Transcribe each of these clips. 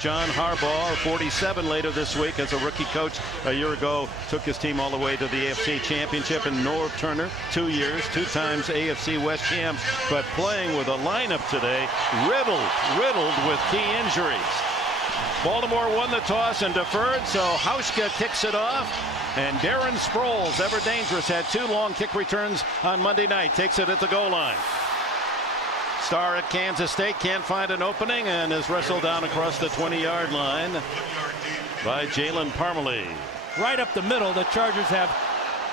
John Harbaugh, 47 later this week as a rookie coach. A year ago, took his team all the way to the AFC Championship. And Norv Turner, 2 years, 2 times AFC West champs, but playing with a lineup today riddled with key injuries. Baltimore won the toss and deferred, so Hauschka kicks it off. And Darren Sproles, ever dangerous, had 2 long kick returns on Monday night. Takes it at the goal line. Star at Kansas State can't find an opening and is wrestled down across the 20-yard line by Jalen Parmalee. Right up the middle, the Chargers have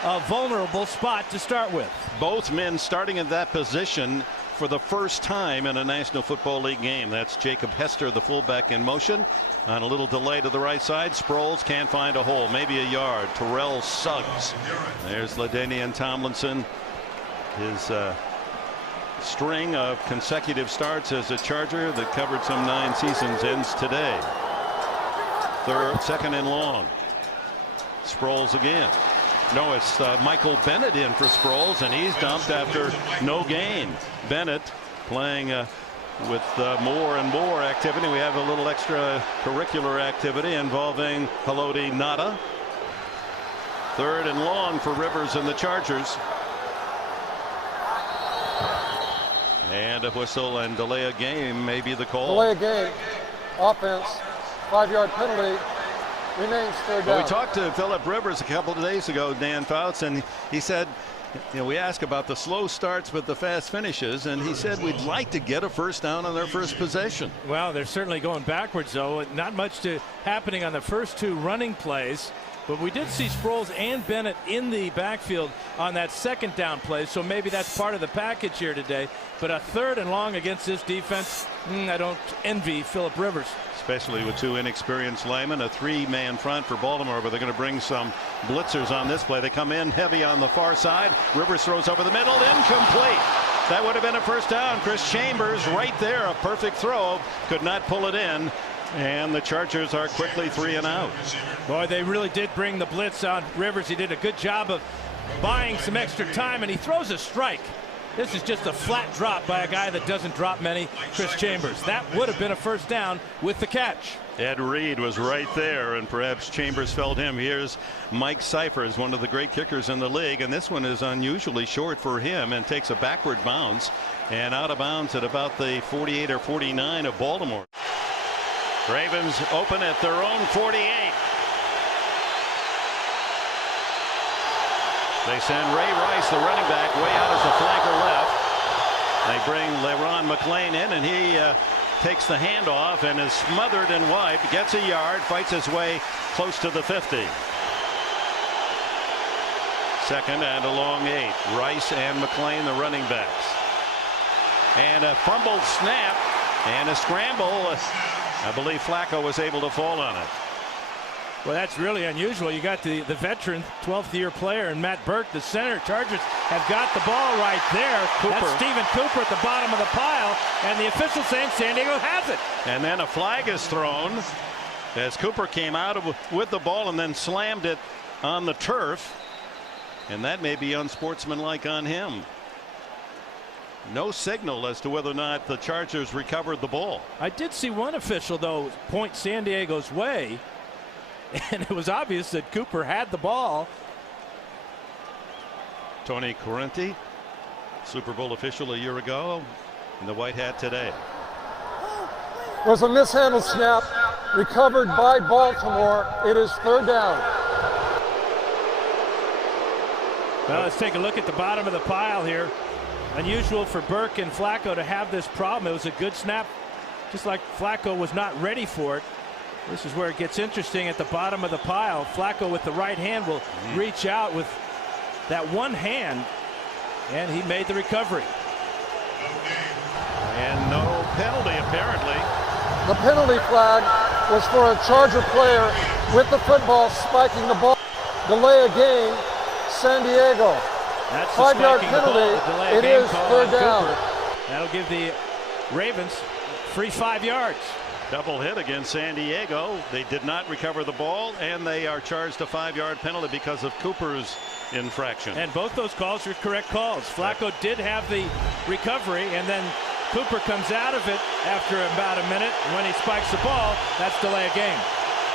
a vulnerable spot to start with. Both men starting in that position for the first time in a National Football League game. That's Jacob Hester, the fullback, in motion. On a little delay to the right side, Sproles can't find a hole, maybe a yard. Terrell Suggs. There's LaDainian Tomlinson. His string of consecutive starts as a Charger that covered some 9 seasons ends today. Second and long. Sproles again. No, it's Michael Bennett in for Sproles, and he's dumped after no gain. Bennett playing with more and more activity. We have a little extra curricular activity involving Haloti Ngata. Third and long for Rivers and the Chargers. And a whistle and delay a game may be the call. Delay a game. Offense. 5-yard penalty. Remains third down. Well, we talked to Philip Rivers a couple of days ago, Dan Fouts, and he said, you know, we asked about the slow starts but the fast finishes, and he said we'd like to get a first down on their first possession. Well, they're certainly going backwards, though. Not much happening on the first 2 running plays. But we did see Sproles and Bennett in the backfield on that second down play, so maybe that's part of the package here today. But a third and long against this defense, I don't envy Philip Rivers. Especially with 2 inexperienced linemen, a 3-man front for Baltimore, but they're going to bring some blitzers on this play. They come in heavy on the far side. Rivers throws over the middle, incomplete. That would have been a first down. Chris Chambers right there, a perfect throw, could not pull it in. And the Chargers are quickly 3 and out. Boy, they really did bring the blitz on Rivers. He did a good job of buying some extra time, and he throws a strike. This is just a flat drop by a guy that doesn't drop many, Chris Chambers. That would have been a first down with the catch. Ed Reed was right there, and perhaps Chambers felt him. Here's Mike Cyphers, one of the great kickers in the league, and this one is unusually short for him and takes a backward bounce and out of bounds at about the 48 or 49 of Baltimore. Ravens open at their own 48. They send Ray Rice, the running back, way out as a flanker left. They bring LeRon McClain in, and he takes the handoff and is smothered and wide, gets a yard, fights his way close to the 50. Second and a long 8. Rice and McClain, the running backs. And a fumbled snap and a scramble. I believe Flacco was able to fall on it. Well, that's really unusual. You got the veteran 12th year player and Matt Burke, the center. Chargers have got the ball right there. That's Stephen Cooper at the bottom of the pile, and the official saying San Diego has it. And then a flag is thrown as Cooper came out with the ball and then slammed it on the turf, and that may be unsportsmanlike on him. No signal as to whether or not the Chargers recovered the ball. I did see one official, though, point San Diego's way, and it was obvious that Cooper had the ball. Tony Correnti, Super Bowl official a year ago, in the white hat today. Was a mishandled snap, recovered by Baltimore. It is third down. Well, let's take a look at the bottom of the pile here. Unusual for Burke and Flacco to have this problem. It was a good snap, just like Flacco was not ready for it. This is where it gets interesting at the bottom of the pile. Flacco with the right hand will reach out with that one hand, and he made the recovery. And no penalty, apparently. The penalty flag was for a Charger player with the football spiking the ball. Delay a game, San Diego. That's 5-yard penalty. It is third down. That'll give the Ravens free 5 yards. Double hit against San Diego. They did not recover the ball, and they are charged a 5-yard penalty because of Cooper's infraction. And both those calls were correct calls. Flacco did have the recovery, and then Cooper comes out of it after about a minute. And when he spikes the ball, that's delay of game.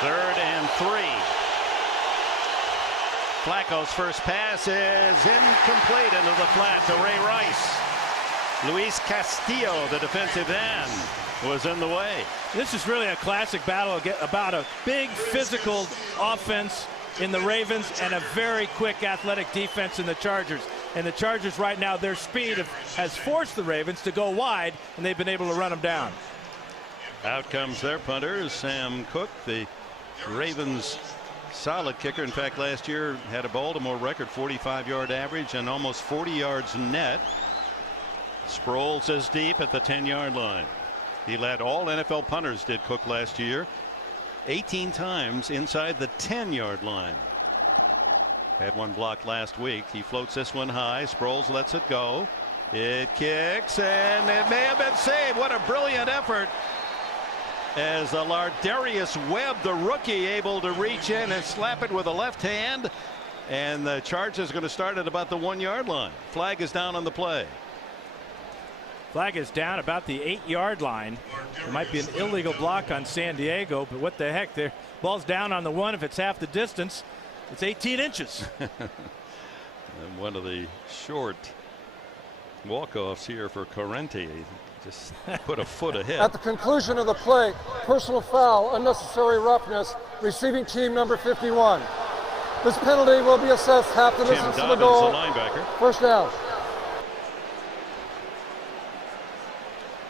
3rd and 3. Flacco's first pass is incomplete into the flat to Ray Rice. Luis Castillo, the defensive end, was in the way. This is really a classic battle about a big physical offense in the Ravens and a very quick athletic defense in the Chargers. And the Chargers right now, their speed has forced the Ravens to go wide, and they've been able to run them down. Out comes their punter, Sam Cook, the Ravens' solid kicker. In fact, last year had a Baltimore record 45-yard average and almost 40 yards net. Sproles is deep at the 10-yard line. He led all NFL punters, did Cook, last year. 18 times inside the 10-yard line. Had one blocked last week. He floats this one high. Sproles lets it go. It kicks, and it may have been saved. What a brilliant effort. As Lardarius Webb, the rookie, able to reach in and slap it with a left hand. And the Chargers are going to start at about the 1-yard line. Flag is down on the play. Flag is down about the 8-yard line. There might be an illegal block on San Diego, but what the heck, there. Ball's down on the 1. If it's half the distance, it's 18 inches. And one of the short walk-offs here for Corrente. Just put a foot ahead. At the conclusion of the play, personal foul, unnecessary roughness, receiving team number 51. This penalty will be assessed half the distance to the goal. The linebacker. First down.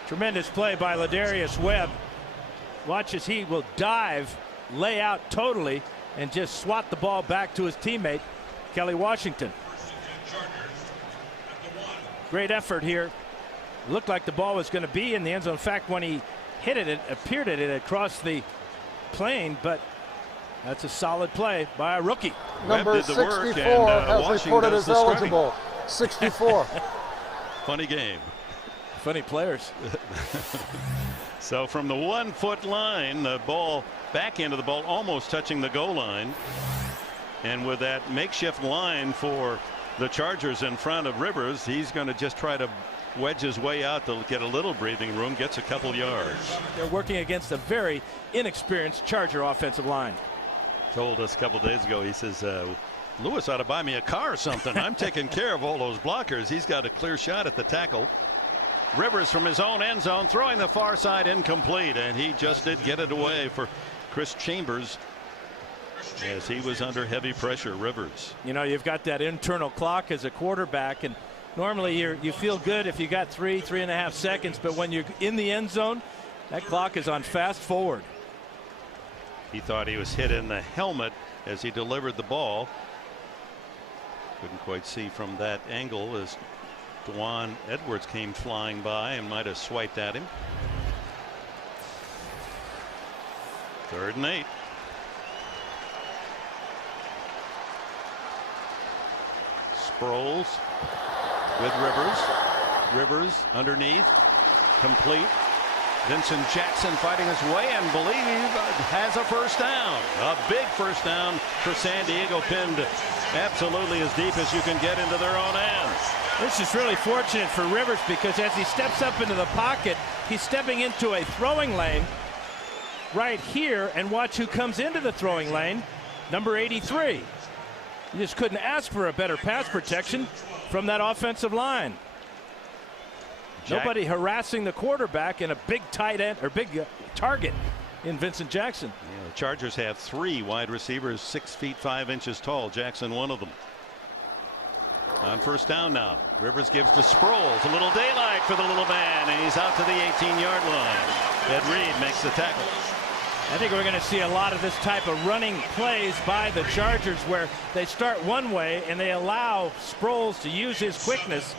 Tremendous play by Lardarius Webb. Watch as he will dive, lay out totally, and just swat the ball back to his teammate, Kelly Washington. Great effort here. Looked like the ball was going to be in the end zone. In fact, when he hit it, it appeared that it had crossed the plane, but that's a solid play by a rookie. Number 64 has reported as eligible. 64. Funny game. Funny players. So from the 1-foot line, the ball back into the ball, almost touching the goal line. And with that makeshift line for the Chargers in front of Rivers, he's going to just try to wedge his way out to get a little breathing room, gets a couple yards. They're working against a very inexperienced Charger offensive line. Told us a couple days ago, he says, Lewis ought to buy me a car or something. I'm taking care of all those blockers. He's got a clear shot at the tackle. Rivers from his own end zone, throwing the far side, incomplete, and he just did get it away for Chris Chambers as he was under heavy pressure. Rivers. You know, you've got that internal clock as a quarterback, and normally you feel good if you got 3.5 seconds, but when you're in the end zone, that clock is on fast forward. He thought he was hit in the helmet as he delivered the ball. Couldn't quite see from that angle as Dwan Edwards came flying by and might have swiped at him. 3rd and 8. Sproles with Rivers. Rivers underneath. Complete. Vincent Jackson fighting his way and has a first down. A big first down for San Diego, pinned absolutely as deep as you can get into their own end. This is really fortunate for Rivers because as he steps up into the pocket, he's stepping into a throwing lane right here, and watch who comes into the throwing lane. Number 83. You just couldn't ask for a better pass protection from that offensive line. Nobody harassing the quarterback and a big tight end or big target in Vincent Jackson. Yeah, the Chargers have 3 wide receivers 6 feet 5 inches tall. Jackson, one of them. On first down now. Rivers gives to Sproles. A little daylight for the little man, and he's out to the 18-yard line. Ed Reed makes the tackle. I think we're going to see a lot of this type of running plays by the Chargers where they start one way and they allow Sproles to use his quickness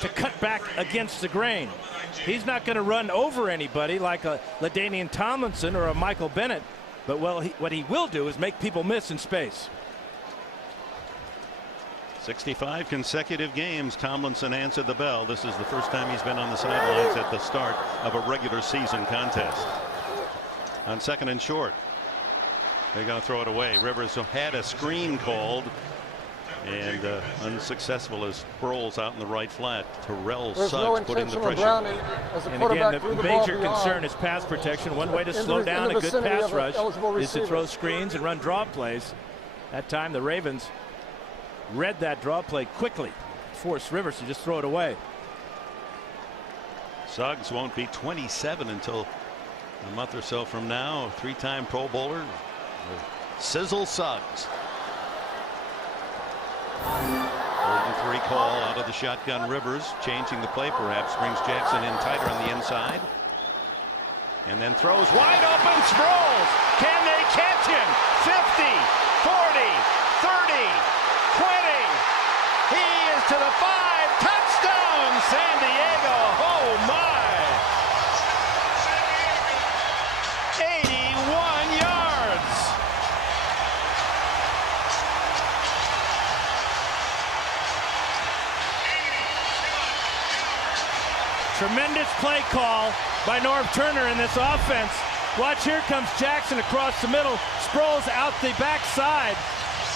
to cut back against the grain. He's not going to run over anybody like a LaDainian Tomlinson or a Michael Bennett, but what he will do is make people miss in space. 65 consecutive games Tomlinson answered the bell. This is the first time he's been on the sidelines at the start of a regular season contest. On 2nd and short, they're going to throw it away. Rivers had a screen called And unsuccessful as Sproles out in the right flat. Terrell There's Suggs no putting the intentional pressure. grounding as the And quarterback again, threw the the ball major beyond. concern is pass protection. One way to slow down a good vicinity pass of an rush eligible is to throw receiver. screens and run draw plays. That time the Ravens read that draw play quickly, forced Rivers to just throw it away. Suggs won't be 27 until a month or so from now. Three-time Pro Bowler, Sizzle Suggs. 3rd-and-3 call out of the shotgun. Rivers changing the play, perhaps brings Jackson in tighter on the inside, and then throws wide open. Sproles, can they catch him? 50, 40, 30, 20. He is to the 5. Touchdown, San Diego. Oh my! 81 yards. Tremendous play call by Norv Turner in this offense. Watch, here comes Jackson across the middle. Sproles out the backside.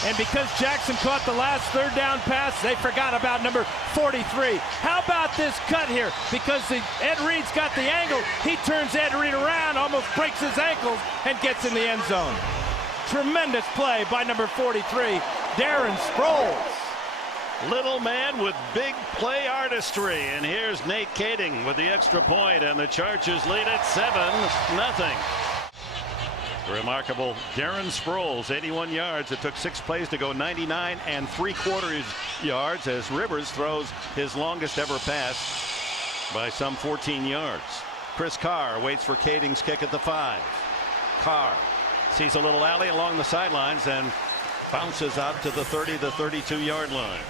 And because Jackson caught the last 3rd down pass, they forgot about number 43. How about this cut here? Because Ed Reed's got the angle. He turns Ed Reed around, almost breaks his ankles, and gets in the end zone. Tremendous play by number 43, Darren Sproles. Little man with big play artistry, and here's Nate Kading with the extra point, and the Chargers lead at 7-0. Remarkable Darren Sproles, 81 yards. It took 6 plays to go 99 3/4 yards as Rivers throws his longest ever pass by some 14 yards. Chris Carr waits for Kading's kick at the 5. Carr sees a little alley along the sidelines and bounces out to the 30 to 32 yard line.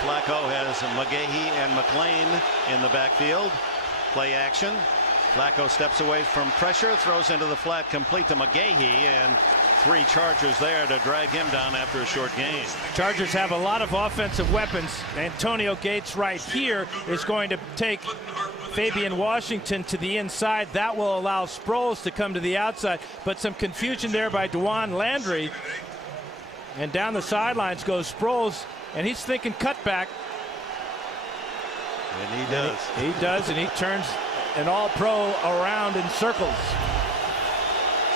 Flacco has McGahee and McClain in the backfield. Play action. Flacco steps away from pressure, throws into the flat, complete to McGahee, and 3 Chargers there to drag him down after a short gain. Chargers have a lot of offensive weapons. Antonio Gates right here is going to take Fabian Washington to the inside. That will allow Sproles to come to the outside, but some confusion there by Dwan Landry. And down the sidelines goes Sproles, and he's thinking cutback. And he does. He does, and he turns an all-pro around in circles.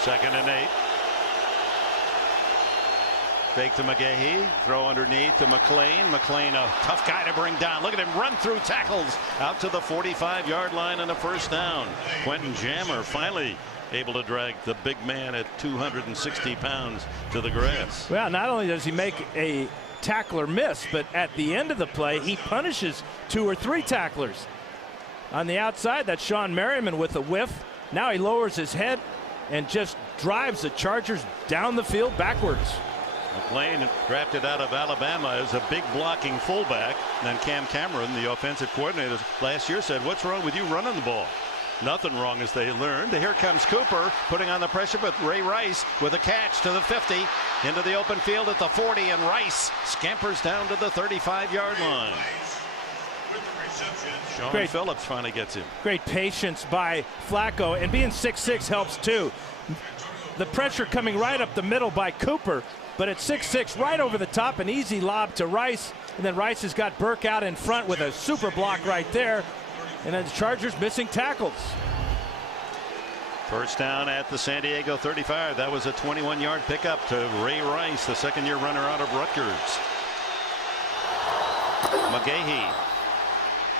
2nd and 8. Fake to McGahee. Throw underneath to McClain. McClain, a tough guy to bring down. Look at him run through tackles out to the 45-yard line and a 1st down. Quentin Jammer finally able to drag the big man at 260 pounds to the grass. Well, not only does he make a tackler miss, but at the end of the play, he punishes 2 or 3 tacklers. On the outside, that's Sean Merriman with a whiff. Now he lowers his head and just drives the Chargers down the field backwards. McClain, drafted out of Alabama, is a big blocking fullback. And then Cam Cameron, the offensive coordinator, last year said, "What's wrong with you running the ball?" Nothing wrong, as they learned. Here comes Cooper putting on the pressure, but Ray Rice with a catch to the 50, into the open field at the 40, and Rice scampers down to the 35-yard line. Sean Phillips finally gets him. Great patience by Flacco, and being 6'6" helps too. The pressure coming right up the middle by Cooper, but at 6'6", right over the top, an easy lob to Rice, and then Rice has got Burke out in front with a super block right there, and then the Chargers missing tackles. 1st down at the San Diego 35. That was a 21-yard pickup to Ray Rice, the 2nd-year runner out of Rutgers. McGahee.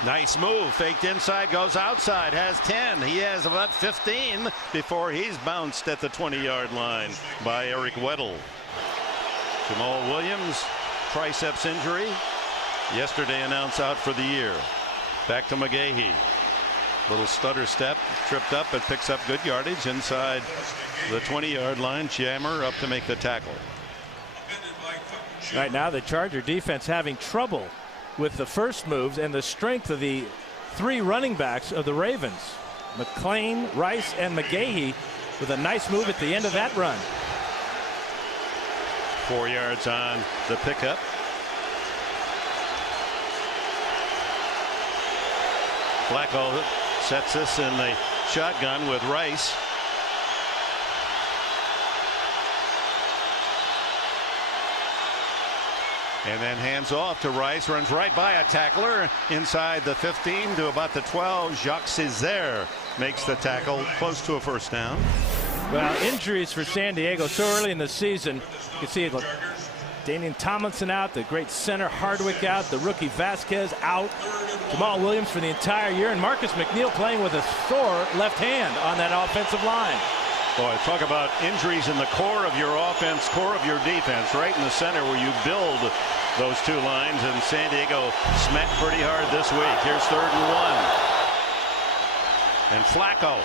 Nice move. Faked inside, goes outside, has 10. He has about 15 before he's bounced at the 20-yard line by Eric Weddle. Jamal Williams, triceps injury. Yesterday announced out for the year. Back to McGahee. Little stutter step, tripped up, but picks up good yardage inside the 20-yard line. Jammer up to make the tackle. Right now, the Charger defense having trouble with the first moves and the strength of the 3 running backs of the Ravens. McClain, Rice, and McGahee with a nice move at the end of that run. 4 yards on the pickup. Flacco sets this in the shotgun with Rice. And then hands off to Rice, runs right by a tackler inside the 15 to about the 12. Jacques Césaire makes the tackle, close to a first down. Well, injuries for San Diego so early in the season. You can see Damian Tomlinson out, the great center Hardwick out, the rookie Vasquez out, Jamal Williams for the entire year, and Marcus McNeil playing with a sore left hand on that offensive line. Boy, talk about injuries in the core of your offense, core of your defense, right in the center where you build those two lines, and San Diego smacked pretty hard this week. Here's 3rd and 1. And Flacco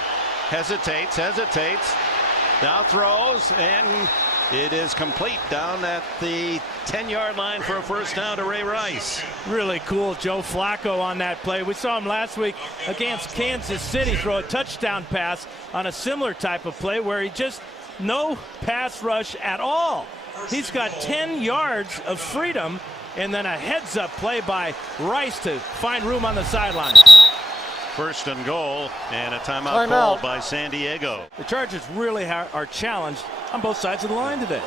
hesitates, now throws, and it is complete down at the 10-yard line for a first down to Ray Rice. Really cool Joe Flacco on that play. We saw him last week against Kansas City throw a touchdown pass on a similar type of play where he just no pass rush at all. He's got 10 yards of freedom and then a heads-up play by Rice to find room on the sideline. 1st and goal, and a timeout called by San Diego. The Chargers really are challenged on both sides of the line today.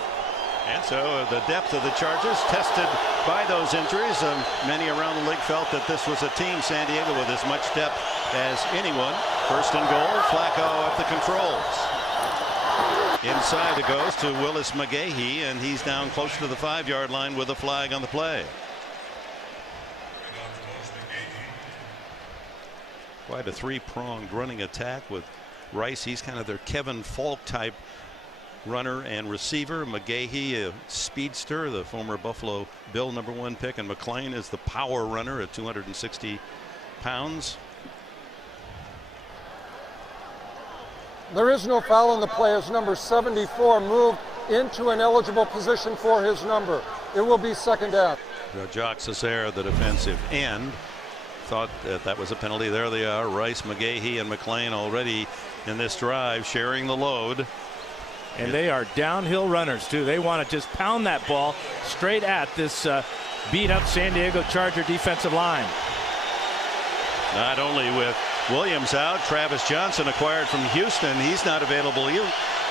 And so the depth of the Chargers tested by those injuries. Many around the league felt that this was a team, San Diego, with as much depth as anyone. 1st and goal, Flacco at the controls. Inside it goes to Willis McGahee, and he's down close to the 5-yard line with a flag on the play. Quite a 3-pronged running attack with Rice. He's kind of their Kevin Falk type runner and receiver. McGahee, a speedster, the former Buffalo Bill #1 pick, and McClain is the power runner at 260 pounds. There is no foul on the play as number 74 moved into an eligible position for his number. It will be 2nd down. Jacques Césaire, the defensive end, thought that was a penalty. There they are, Rice, McGahee, and McClain already in this drive sharing the load. And they are downhill runners too. They want to just pound that ball straight at this beat up San Diego Charger defensive line. Not only with Williams out, Travis Johnson acquired from Houston. He's not available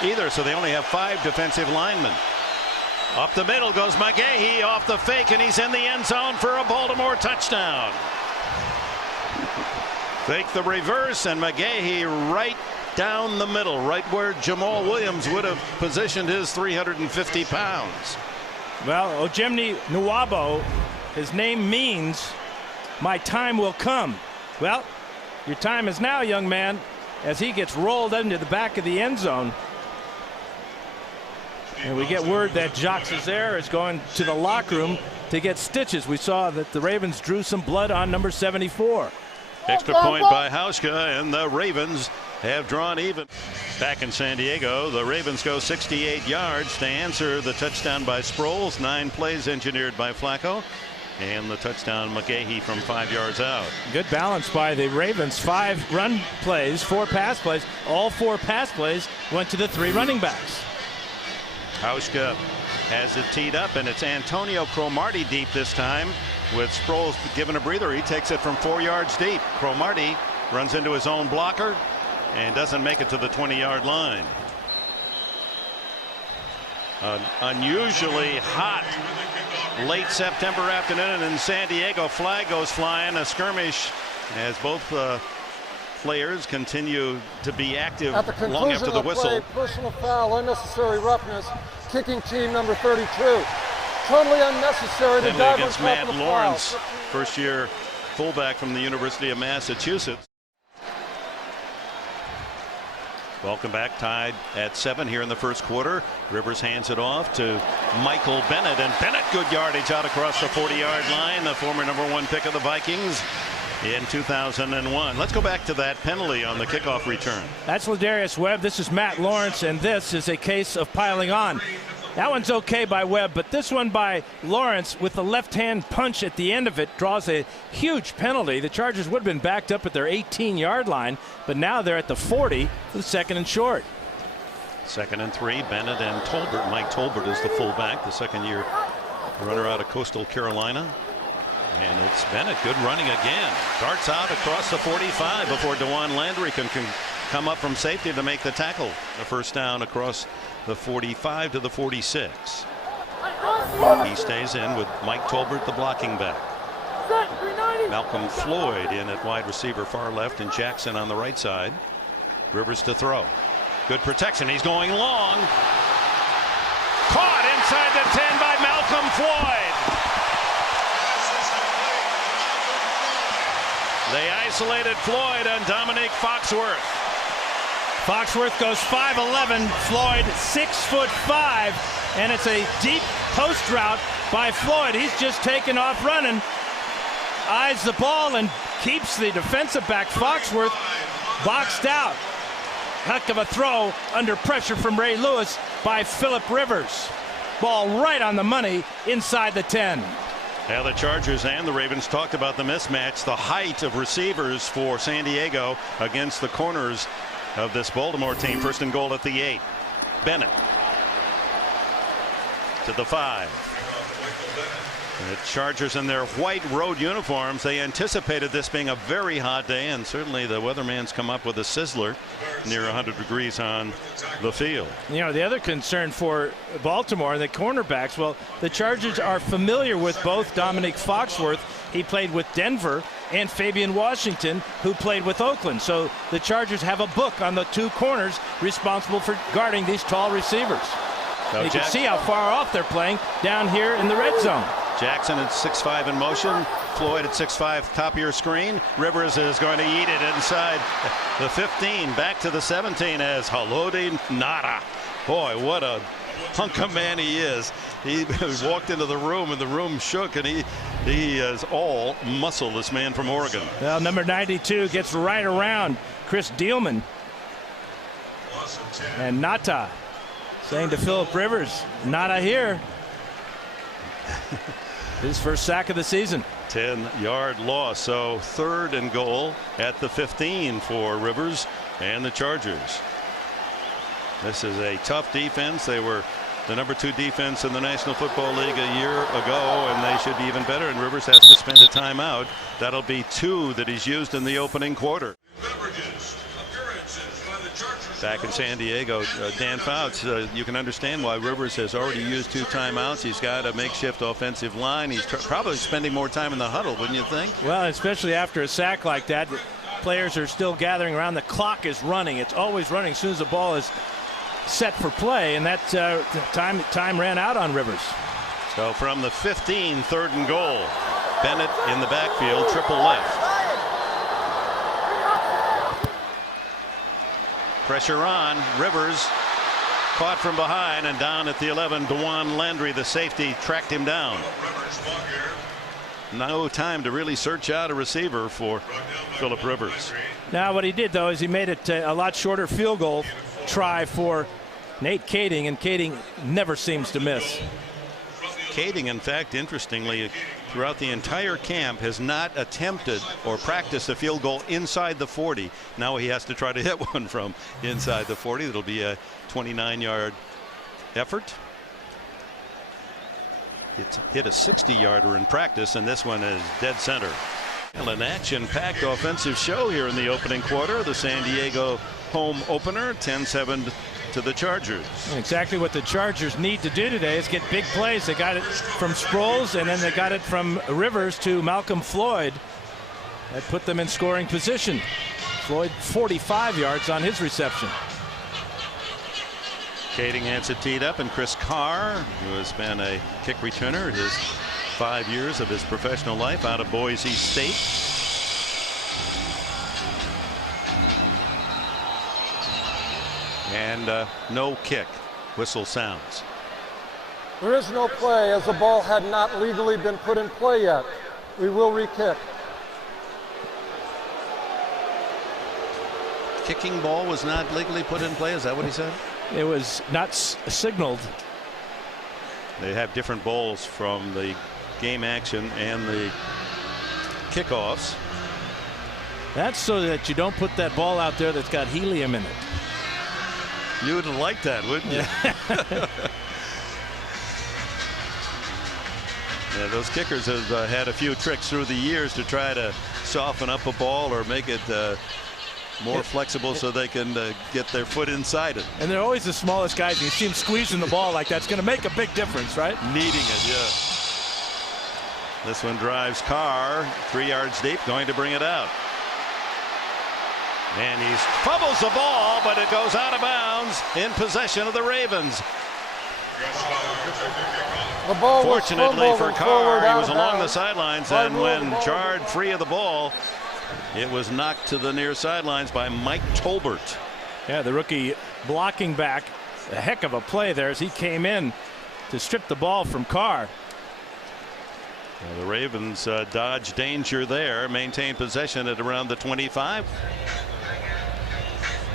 either, so they only have 5 defensive linemen. Up the middle goes McGahee off the fake, and he's in the end zone for a Baltimore touchdown. Fake the reverse, and McGahee right down the middle, right where Jamal Williams would have positioned his 350 pounds. Well, Ojemni Nwabo, his name means my time will come. Well, your time is now, young man, as he gets rolled into the back of the end zone. And we get word that Jacques Césaire is going to the locker room to get stitches. We saw that the Ravens drew some blood on number 74. Extra point by Hauschka, and the Ravens have drawn even. Back in San Diego, the Ravens go 68 yards to answer the touchdown by Sproles. 9 plays engineered by Flacco, and the touchdown McGahee from 5 yards out. Good balance by the Ravens. 5 run plays, 4 pass plays. All 4 pass plays went to the 3 running backs. Hauschka has it teed up, and it's Antonio Cromartie deep this time, with Sproles given a breather. He takes it from 4 yards deep. Cromartie runs into his own blocker and doesn't make it to the 20-yard line. An unusually hot late September afternoon in San Diego. Flag goes flying. A skirmish as both players continue to be active long after the whistle. Play, personal foul, unnecessary roughness, kicking team number 32. Totally unnecessary to dive against on top Matt of the Lawrence, foul. first-year fullback from the University of Massachusetts. Welcome back, tied at 7 here in the first quarter. Rivers hands it off to Michael Bennett, and Bennett, good yardage out across the 40-yard line, the former #1 pick of the Vikings in 2001. Let's go back to that penalty on the kickoff return. That's Ladarius Webb. This is Matt Lawrence, and this is a case of piling on. That one's okay by Webb, but this one by Lawrence with the left-hand punch at the end of it draws a huge penalty. The Chargers would have been backed up at their 18-yard line, but now they're at the 40 with 2nd and short. 2nd and 3. Bennett and Tolbert. Mike Tolbert is the fullback, the second-year runner out of Coastal Carolina. And it's Bennett, good running again. Darts out across the 45 before DeJuan Landry can come up from safety to make the tackle. The first down across the 45 to the 46. He stays in with Mike Tolbert, the blocking back. Malcolm Floyd in at wide receiver far left, and Jackson on the right side. Rivers to throw. Good protection. He's going long. Caught inside the 10 by Malcolm Floyd. They isolated Floyd on Dominique Foxworth. Foxworth goes 5'11", Floyd 6'5", and it's a deep post route by Floyd. He's just taken off running, eyes the ball, and keeps the defensive back Foxworth boxed out. Heck of a throw under pressure from Ray Lewis by Philip Rivers. Ball right on the money inside the 10. Now the Chargers and the Ravens talked about the mismatch, the height of receivers for San Diego against the corners of this Baltimore team. First and goal at the 8. Bennett to the 5. The Chargers in their white road uniforms, they anticipated this being a very hot day, and certainly the weatherman's come up with a sizzler near 100 degrees on the field. You know, the other concern for Baltimore, the cornerbacks, well, the Chargers are familiar with both Dominique Foxworth, he played with Denver, and Fabian Washington, who played with Oakland. So the Chargers have a book on the two corners responsible for guarding these tall receivers. You can see how far off they're playing down here in the red zone. Jackson at 6'5" in motion. Floyd at 6'5", top of your screen. Rivers is going to eat it inside the 15, back to the 17 as Haloti Ngata. Boy, what a hunk of man he is. He walked into the room and the room shook, and he is all muscle, this man from Oregon. Well, number 92 gets right around Chris Dielman. And Ngata saying to Philip Rivers, Ngata here. His first sack of the season. 10-yard loss, so third and goal at the 15 for Rivers and the Chargers. This is a tough defense. They were the number 2 defense in the National Football League a year ago, and they should be even better, and Rivers has to spend a timeout. That'll be 2 that he's used in the opening quarter. Back in San Diego, Dan Fouts, you can understand why Rivers has already used 2 timeouts. He's got a makeshift offensive line. He's probably spending more time in the huddle, wouldn't you think? Well, especially after a sack like that, players are still gathering around. The clock is running. It's always running as soon as the ball is set for play, and that time ran out on Rivers. So from the 15, third and goal. Bennett in the backfield, triple left. Pressure on. Rivers caught from behind and down at the 11. Dewan Landry, the safety, tracked him down. No time to really search out a receiver for Philip Rivers. Now what he did, though, is he made it a lot shorter field goal try for Nate Kading, and Kading never seems to miss. Kading, in fact, interestingly, throughout the entire camp has not attempted or practiced a field goal inside the 40. Now he has to try to hit one from inside the 40. It'll be a 29-yard effort. It's hit a 60-yarder in practice, and this one is dead center. An action-packed offensive show here in the opening quarter. The San Diego home opener, 10-7 to the Chargers. Exactly what the Chargers need to do today is get big plays. They got it from Sproles, and then they got it from Rivers to Malcolm Floyd. That put them in scoring position. Floyd 45 yards on his reception. Kading has it teed up, and Chris Carr, who has been a kick returner his 5 years of his professional life out of Boise State. And no kick. Whistle sounds. There is no play as the ball had not legally been put in play yet. We will re-kick. Kicking ball was not legally put in play. Is that what he said? It was not signaled. They have different balls from the game action and the kickoffs. That's so that you don't put that ball out there that's got helium in it. You would like that, wouldn't you? Yeah, those kickers have had a few tricks through the years to try to soften up a ball or make it more flexible so they can get their foot inside it. And they're always the smallest guys. And you see them squeezing the ball like that's going to make a big difference, right? Needing it, yeah. This one drives Carr 3 yards deep, going to bring it out. And he fumbles the ball, but it goes out of bounds in possession of the Ravens. The ball Fortunately was for fumbled Carr, he was and along the forward sidelines, out of and bounds. when jarred free of the ball, it was knocked to the near sidelines by Mike Tolbert. Yeah, the rookie blocking back. A heck of a play there as he came in to strip the ball from Carr. Well, the Ravens dodge danger there, maintain possession at around the 25.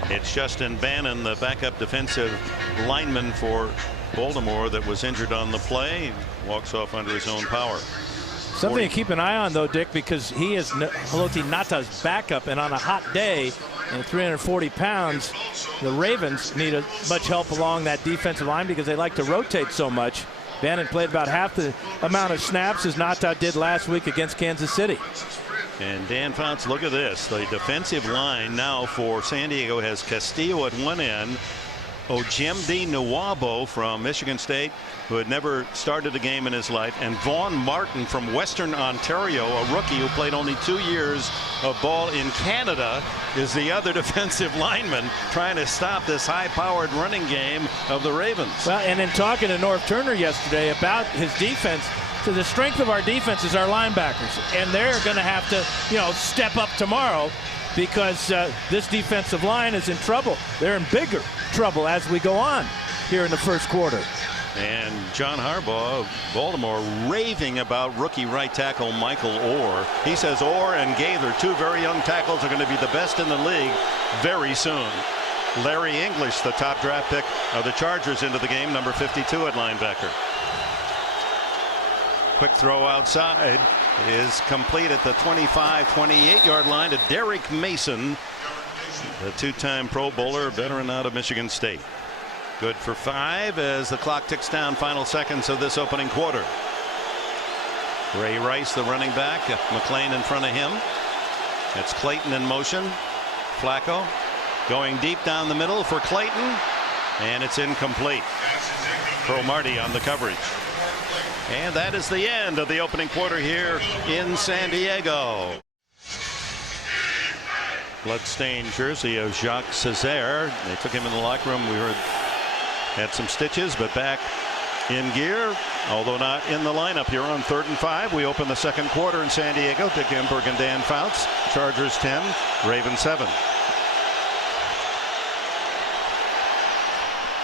It's Justin Bannon, the backup defensive lineman for Baltimore, that was injured on the play. Walks off under his own power. Something to keep an eye on, though, Dick, because he is Haloti Ngata's backup, and on a hot day and 340 pounds, the Ravens need much help along that defensive line because they like to rotate so much. Bannon played about half the amount of snaps as Ngata did last week against Kansas City. And Dan Fouts, look at this. The defensive line now for San Diego has Castillo at one end, Ojemdi Nwabo from Michigan State, who had never started a game in his life, and Vaughn Martin from Western Ontario, a rookie who played only 2 years of ball in Canada, is the other defensive lineman trying to stop this high-powered running game of the Ravens. Well, and in talking to Norv Turner yesterday about his defense, so the strength of our defense is our linebackers, and they're going to have to, step up tomorrow because this defensive line is in trouble. They're in bigger trouble as we go on here in the first quarter. And John Harbaugh of Baltimore raving about rookie right tackle Michael Orr. He says Orr and Gaither, two very young tackles, are going to be the best in the league very soon. Larry English, the top draft pick of the Chargers, into the game, number 52 at linebacker. Quick throw outside is complete at the 25-28 yard line to Derek Mason, the two-time Pro Bowler, veteran out of Michigan State. Good for 5 as the clock ticks down, final seconds of this opening quarter. Ray Rice, the running back, McClain in front of him. It's Clayton in motion. Flacco going deep down the middle for Clayton, and it's incomplete. Cromartie on the coverage. And that is the end of the opening quarter here in San Diego. Bloodstained jersey of Jacques Cesaire. They took him in the locker room. We heard had some stitches, but back in gear, although not in the lineup here on 3rd and 5. We open the second quarter in San Diego. Dick Enberg and Dan Fouts. Chargers 10, Ravens 7.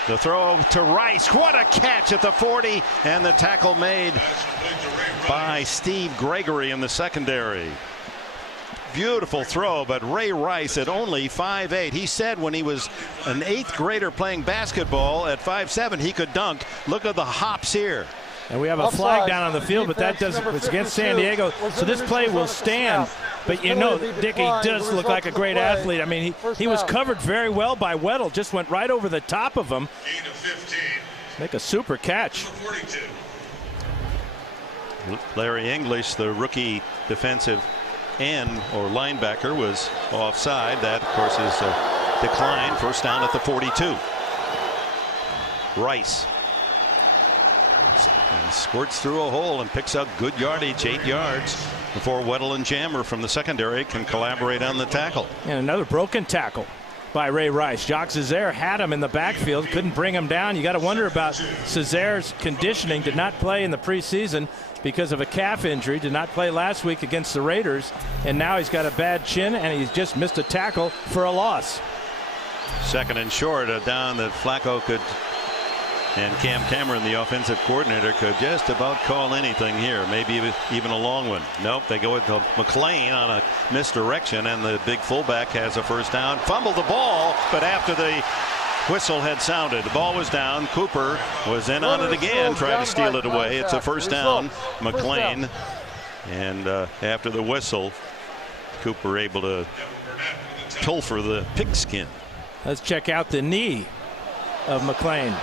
The throw to Rice. What a catch at the 40, and the tackle made by Steve Gregory in the secondary. Beautiful throw, but Ray Rice at only 5'8". He said when he was an 8th grader playing basketball at 5'7", he could dunk. Look at the hops here. And we have a flag down on the field, but that doesn't. It's against San Diego, so this play will stand. But Dickie does look like a great athlete. I mean, he was covered very well by Weddle. Just went right over the top of him. Make a super catch. Larry English, the rookie defensive end or linebacker, was offside. That, of course, is a decline. First down at the 42. Rice. And squirts through a hole and picks up good yardage, 8 yards, before Weddle and Jammer from the secondary can collaborate on the tackle. And another broken tackle by Ray Rice. Jacques Cesaire had him in the backfield, couldn't bring him down. You got to wonder about Cesaire's conditioning. Did not play in the preseason because of a calf injury. Did not play last week against the Raiders, and now he's got a bad chin, and he's just missed a tackle for a loss. Second and short, a down that Flacco could, and Cam Cameron, the offensive coordinator, could just about call anything here, maybe even a long one. Nope, they go with McClain on a misdirection, and the big fullback has a first down. Fumbled the ball, but after the whistle had sounded, the ball was down. Cooper was in on it again, tried to steal it away. It's a first down. McClain, and after the whistle, Cooper able to pilfer the pigskin. Let's check out the knee of McClain.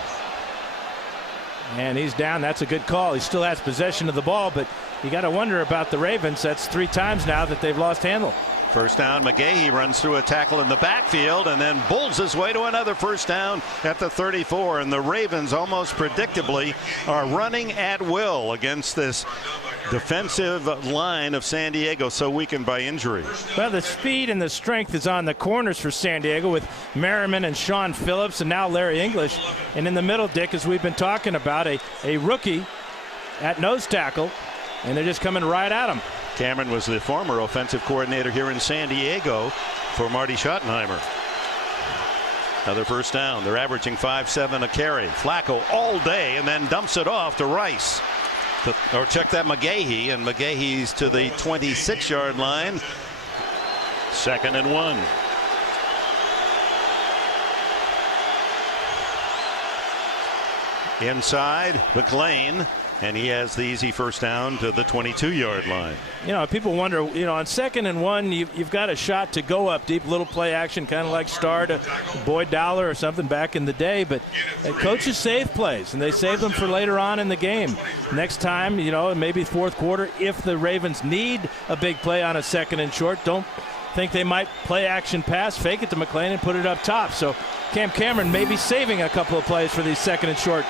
And he's down. That's a good call. He still has possession of the ball, but you got to wonder about the Ravens. That's 3 times now that they've lost handle. First down. McGahee runs through a tackle in the backfield and then bulls his way to another first down at the 34. And the Ravens almost predictably are running at will against this defensive line of San Diego, so weakened by injury. Well, the speed and the strength is on the corners for San Diego with Merriman and Sean Phillips and now Larry English. And in the middle, Dick, as we've been talking about, a rookie at nose tackle, and they're just coming right at him. Cameron was the former offensive coordinator here in San Diego for Marty Schottenheimer. Another first down. They're averaging 5.7 a carry. Flacco all day and then dumps it off to Rice. Or check that, McGahee, and McGahee's to the 26-yard line. 2nd and 1. Inside, McLean, and he has the easy first down to the 22-yard line. You know, people wonder, on 2nd and 1, you've got a shot to go up deep, little play action, kind of like Star to Boyd Dowler or something back in the day. But coaches save plays, and they save them for later on in the game. Next time, maybe fourth quarter, if the Ravens need a big play on a 2nd and short, don't think they might play action pass, fake it to McLean and put it up top. So Cam Cameron may be saving a couple of plays for these 2nd and short.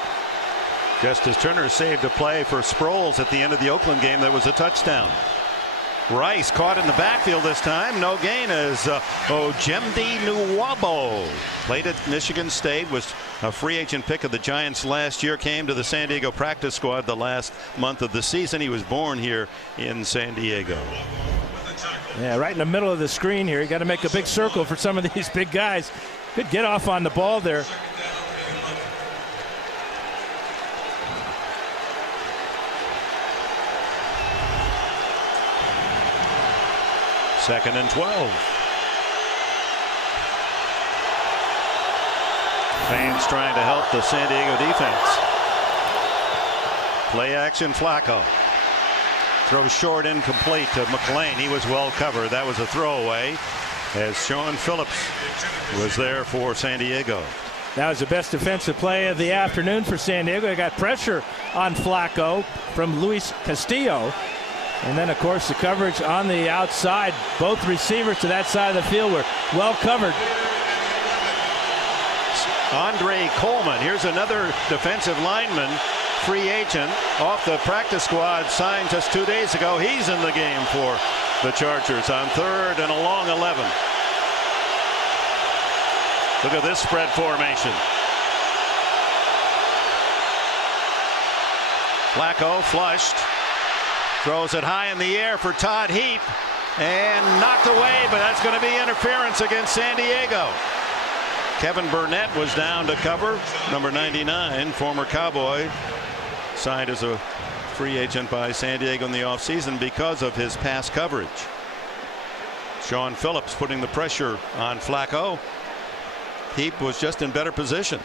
Just as Turner saved a play for Sproles at the end of the Oakland game that was a touchdown. Rice caught in the backfield this time. No gain as Ojemdi Nwabo played at Michigan State, was a free agent pick of the Giants last year, came to the San Diego practice squad the last month of the season. He was born here in San Diego. Yeah, right in the middle of the screen here. You got to make a big circle for some of these big guys. Good get off on the ball there. Second and 12. Fans trying to help the San Diego defense. Play action, Flacco. Throws short, incomplete to McLean. He was well covered. That was a throwaway as Sean Phillips was there for San Diego. That was the best defensive play of the afternoon for San Diego. They got pressure on Flacco from Luis Castillo. And then, of course, the coverage on the outside. Both receivers to that side of the field were well covered. Andre Coleman, here's another defensive lineman, free agent, off the practice squad, signed just 2 days ago. He's in the game for the Chargers on 3rd and a long 11. Look at this spread formation. Flacco flushed. Throws it high in the air for Todd Heap and knocked away, but that's going to be interference against San Diego. Kevin Burnett was down to cover. Number 99, former Cowboy, signed as a free agent by San Diego in the offseason because of his pass coverage. Sean Phillips putting the pressure on Flacco. Heap was just in better position.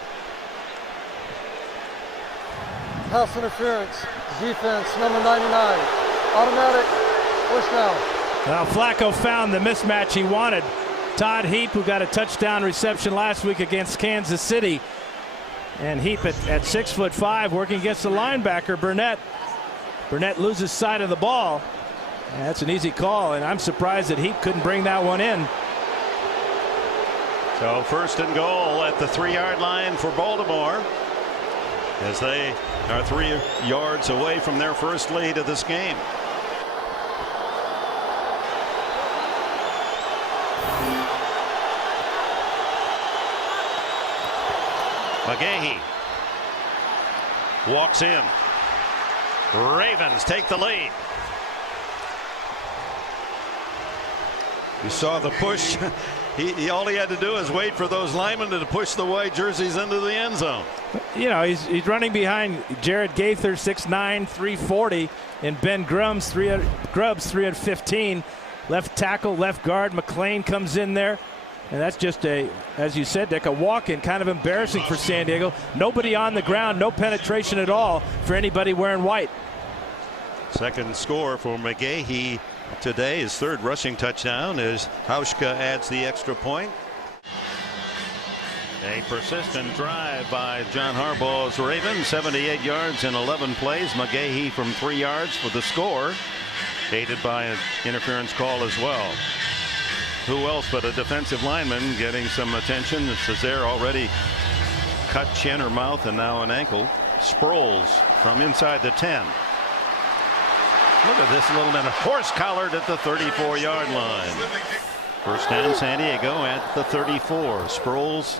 Pass interference. Defense, number 99. Automatic first down. Well, Flacco found the mismatch he wanted. Todd Heap, who got a touchdown reception last week against Kansas City. And Heap at 6'5", working against the linebacker, Burnett. Burnett loses sight of the ball. And that's an easy call, and I'm surprised that Heap couldn't bring that one in. So 1st and goal at the 3-yard line for Baltimore, as they are 3 yards away from their first lead of this game. McGahee walks in. Ravens take the lead. You saw the push. All he had to do is wait for those linemen to push the white jerseys into the end zone. He's running behind Jared Gaither, 6'9", 340, and Ben Grubbs, 315. Left tackle, left guard. McLean comes in there. And that's just as you said, Dick, a walk-in, kind of embarrassing for San Diego. Nobody on the ground, no penetration at all for anybody wearing white. Second score for McGahee today, his 3rd rushing touchdown, as Hauschka adds the extra point. A persistent drive by John Harbaugh's Ravens, 78 yards in 11 plays. McGahee from 3 yards for the score, aided by an interference call as well. who else but a defensive lineman getting some attention. Cesare already cut chin or mouth and now an ankle. Sproles from inside the 10. Look at this little man, horse collared at the 34-yard line. First down San Diego at the 34. Sproles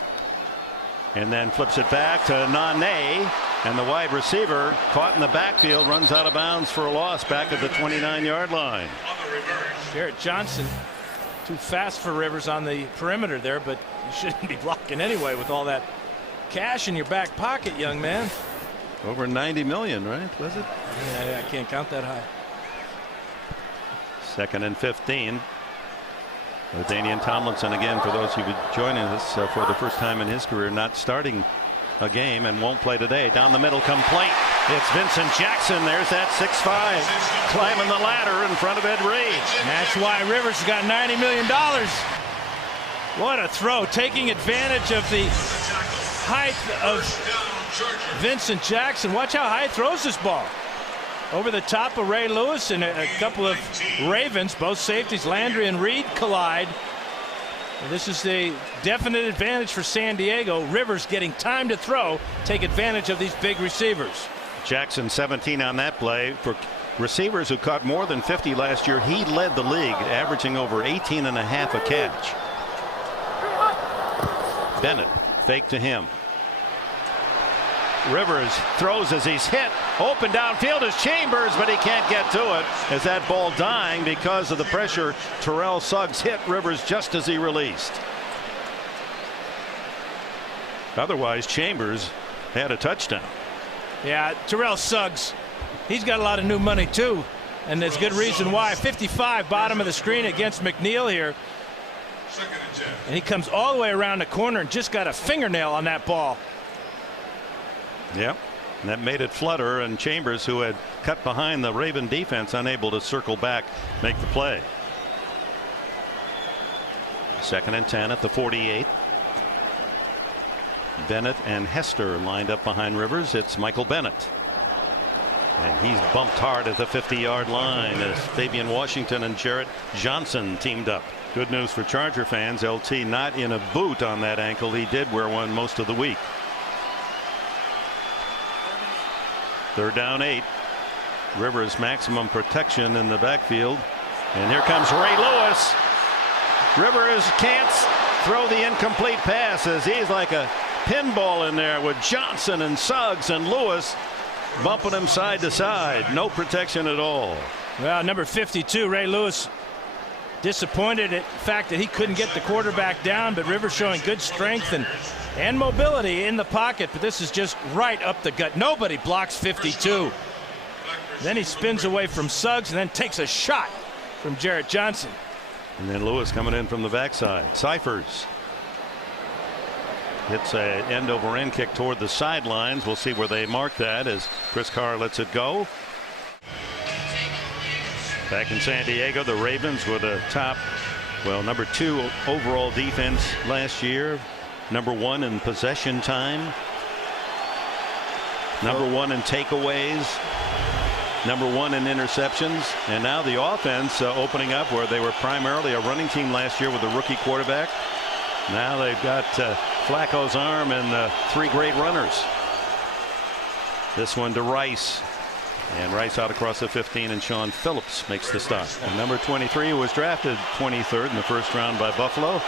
and then flips it back to Nane, and the wide receiver caught in the backfield runs out of bounds for a loss back at the 29-yard line. Garrett Johnson too fast for Rivers on the perimeter there, but you shouldn't be blocking anyway with all that cash in your back pocket, young man. Over 90 million, right? Was it? Yeah, I can't count that high. 2nd and 15. Danian Tomlinson, again, for those who are joining us for the first time in his career, not starting a game and won't play today. Down the middle, complete. It's Vincent Jackson. There's that 6'5", climbing the ladder in front of Ed Reed. That's why Rivers got $90 million. What a throw, taking advantage of the height of Vincent Jackson. Watch how high he throws this ball. Over the top of Ray Lewis, and a couple of Ravens, both safeties, Landry and Reed, collide. And this is the definite advantage for San Diego. Rivers getting time to throw, take advantage of these big receivers. Jackson 17 on that play. For receivers who caught more than 50 last year, he led the league, averaging over 18.5 a catch. Bennett fake to him. Rivers throws as he's hit. Open downfield is Chambers, but he can't get to it as that ball dying because of the pressure. Terrell Suggs hit Rivers just as he released. Otherwise, Chambers had a touchdown. Yeah, Terrell Suggs, he's got a lot of new money too, and there's good reason why. 55, bottom of the screen against McNeil here. And he comes all the way around the corner and just got a fingernail on that ball. Yep, and that made it flutter, and Chambers, who had cut behind the Raven defense, unable to circle back, make the play. 2nd and 10 at the 48. Bennett and Hester lined up behind Rivers. It's Michael Bennett, and he's bumped hard at the 50-yard line as Fabian Washington and Jarrett Johnson teamed up. Good news for Charger fans. LT not in a boot on that ankle. He did wear one most of the week. 3rd down 8. Rivers maximum protection in the backfield, and here comes Ray Lewis. Rivers can't throw the incomplete pass as he's like a pinball in there with Johnson and Suggs and Lewis bumping him side to side. No protection at all. Well, number 52, Ray Lewis, disappointed at the fact that he couldn't get the quarterback down, but Rivers showing good strength and mobility in the pocket, but this is just right up the gut. Nobody blocks 52. Then he spins away from Suggs and then takes a shot from Jarrett Johnson. And then Lewis coming in from the backside. Cyphers hits a end over end kick toward the sidelines. We'll see where they mark that as Chris Carr lets it go. Back in San Diego, the Ravens were the top, well, number 2 overall defense last year. Number 1 in possession time. Number 1 in takeaways. Number 1 in interceptions. And now the offense opening up where they were primarily a running team last year with a rookie quarterback. Now they've got Flacco's arm and 3 great runners. This one to Rice. And Rice out across the 15, and Sean Phillips makes the stop. And number 23 was drafted 23rd in the first round by Buffalo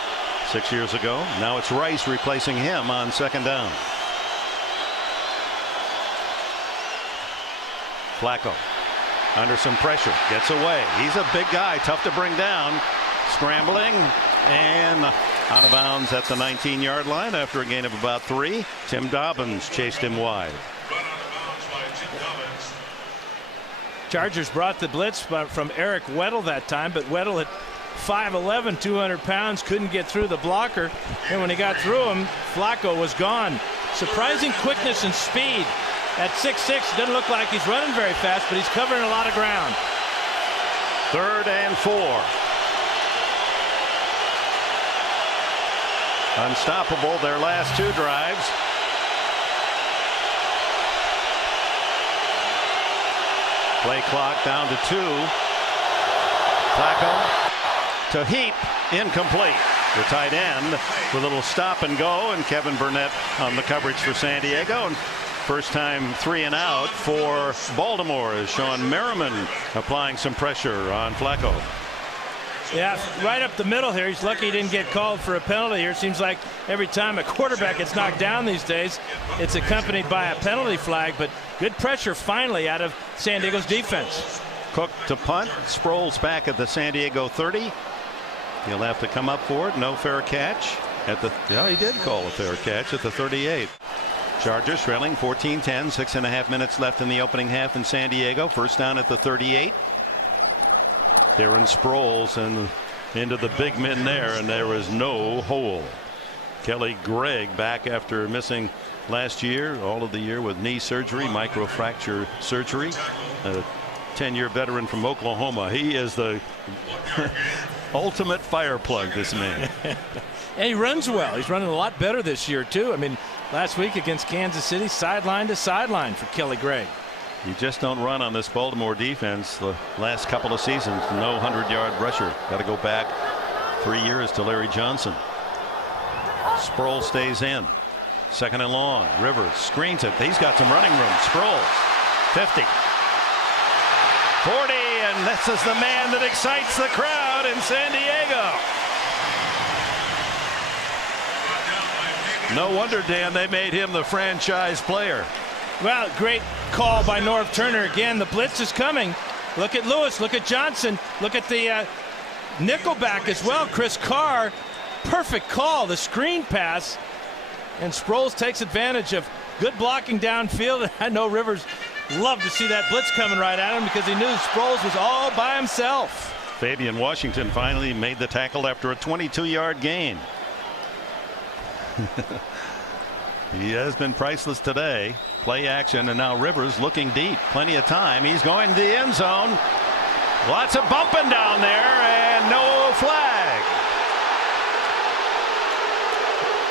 6 years ago. Now it's Rice replacing him on 2nd down. Flacco under some pressure, gets away. He's a big guy, tough to bring down. Scrambling and out of bounds at the 19-yard line after a gain of about 3. Tim Dobbins chased him wide. Chargers brought the blitz from Eric Weddle that time, but Weddle at 5'11", 200 pounds, couldn't get through the blocker. And when he got through him, Flacco was gone. Surprising quickness and speed. At 6'6", doesn't look like he's running very fast, but he's covering a lot of ground. 3rd and 4. Unstoppable their last 2 drives. Play clock down to 2. Flacco to Heap, incomplete. The tight end with a little stop and go, and Kevin Burnett on the coverage for San Diego. And first time 3 and out for Baltimore as Sean Merriman applying some pressure on Flacco. Yeah, right up the middle here. He's lucky he didn't get called for a penalty here. Seems like every time a quarterback gets knocked down these days, it's accompanied by a penalty flag. But good pressure finally out of San Diego's defense. Cook to punt. Sproles back at the San Diego 30. He'll have to come up for it. No fair catch at the. Yeah, he did call a fair catch at the 38. Chargers trailing 14-10. 6.5 minutes left in the opening half in San Diego. First down at the 38. Darren Sproles and into the big men there, and there was no hole. Kelly Gregg back after missing last year, all of the year with knee surgery, microfracture surgery. A 10-year veteran from Oklahoma. He is the ultimate fire plug, this man. And he runs well. He's running a lot better this year, too. I mean, last week against Kansas City, sideline to sideline for Kelly Gregg. You just don't run on this Baltimore defense. The last couple of seasons, no 100-yard rusher. Got to go back 3 years to Larry Johnson. Sproles stays in. Second and long. Rivers screens it. He's got some running room. Sproles, 50. 40, and this is the man that excites the crowd in San Diego. No wonder, Dan, they made him the franchise player. Well, great call by Norv Turner. Again, the blitz is coming. Look at Lewis. Look at Johnson. Look at the nickelback as well. Chris Carr. Perfect call. The screen pass. And Sproles takes advantage of good blocking downfield. I know Rivers loved to see that blitz coming right at him because he knew Sproles was all by himself. Fabian Washington finally made the tackle after a 22-yard gain. He has been priceless today. Play action, and now Rivers looking deep. Plenty of time. He's going to the end zone. Lots of bumping down there, and no flag.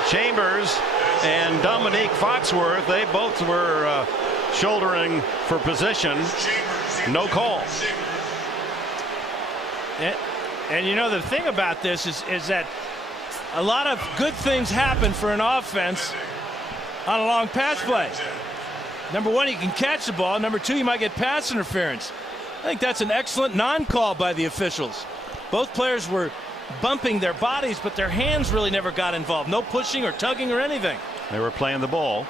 Chambers and Dominique Foxworth, they both were shouldering for position. No call. And you know, the thing about this is that a lot of good things happen for an offense on a long pass play. Number one, you can catch the ball. Number two, you might get pass interference. I think that's an excellent non-call by the officials. Both players were bumping their bodies, but their hands really never got involved. No pushing or tugging or anything. They were playing the ball.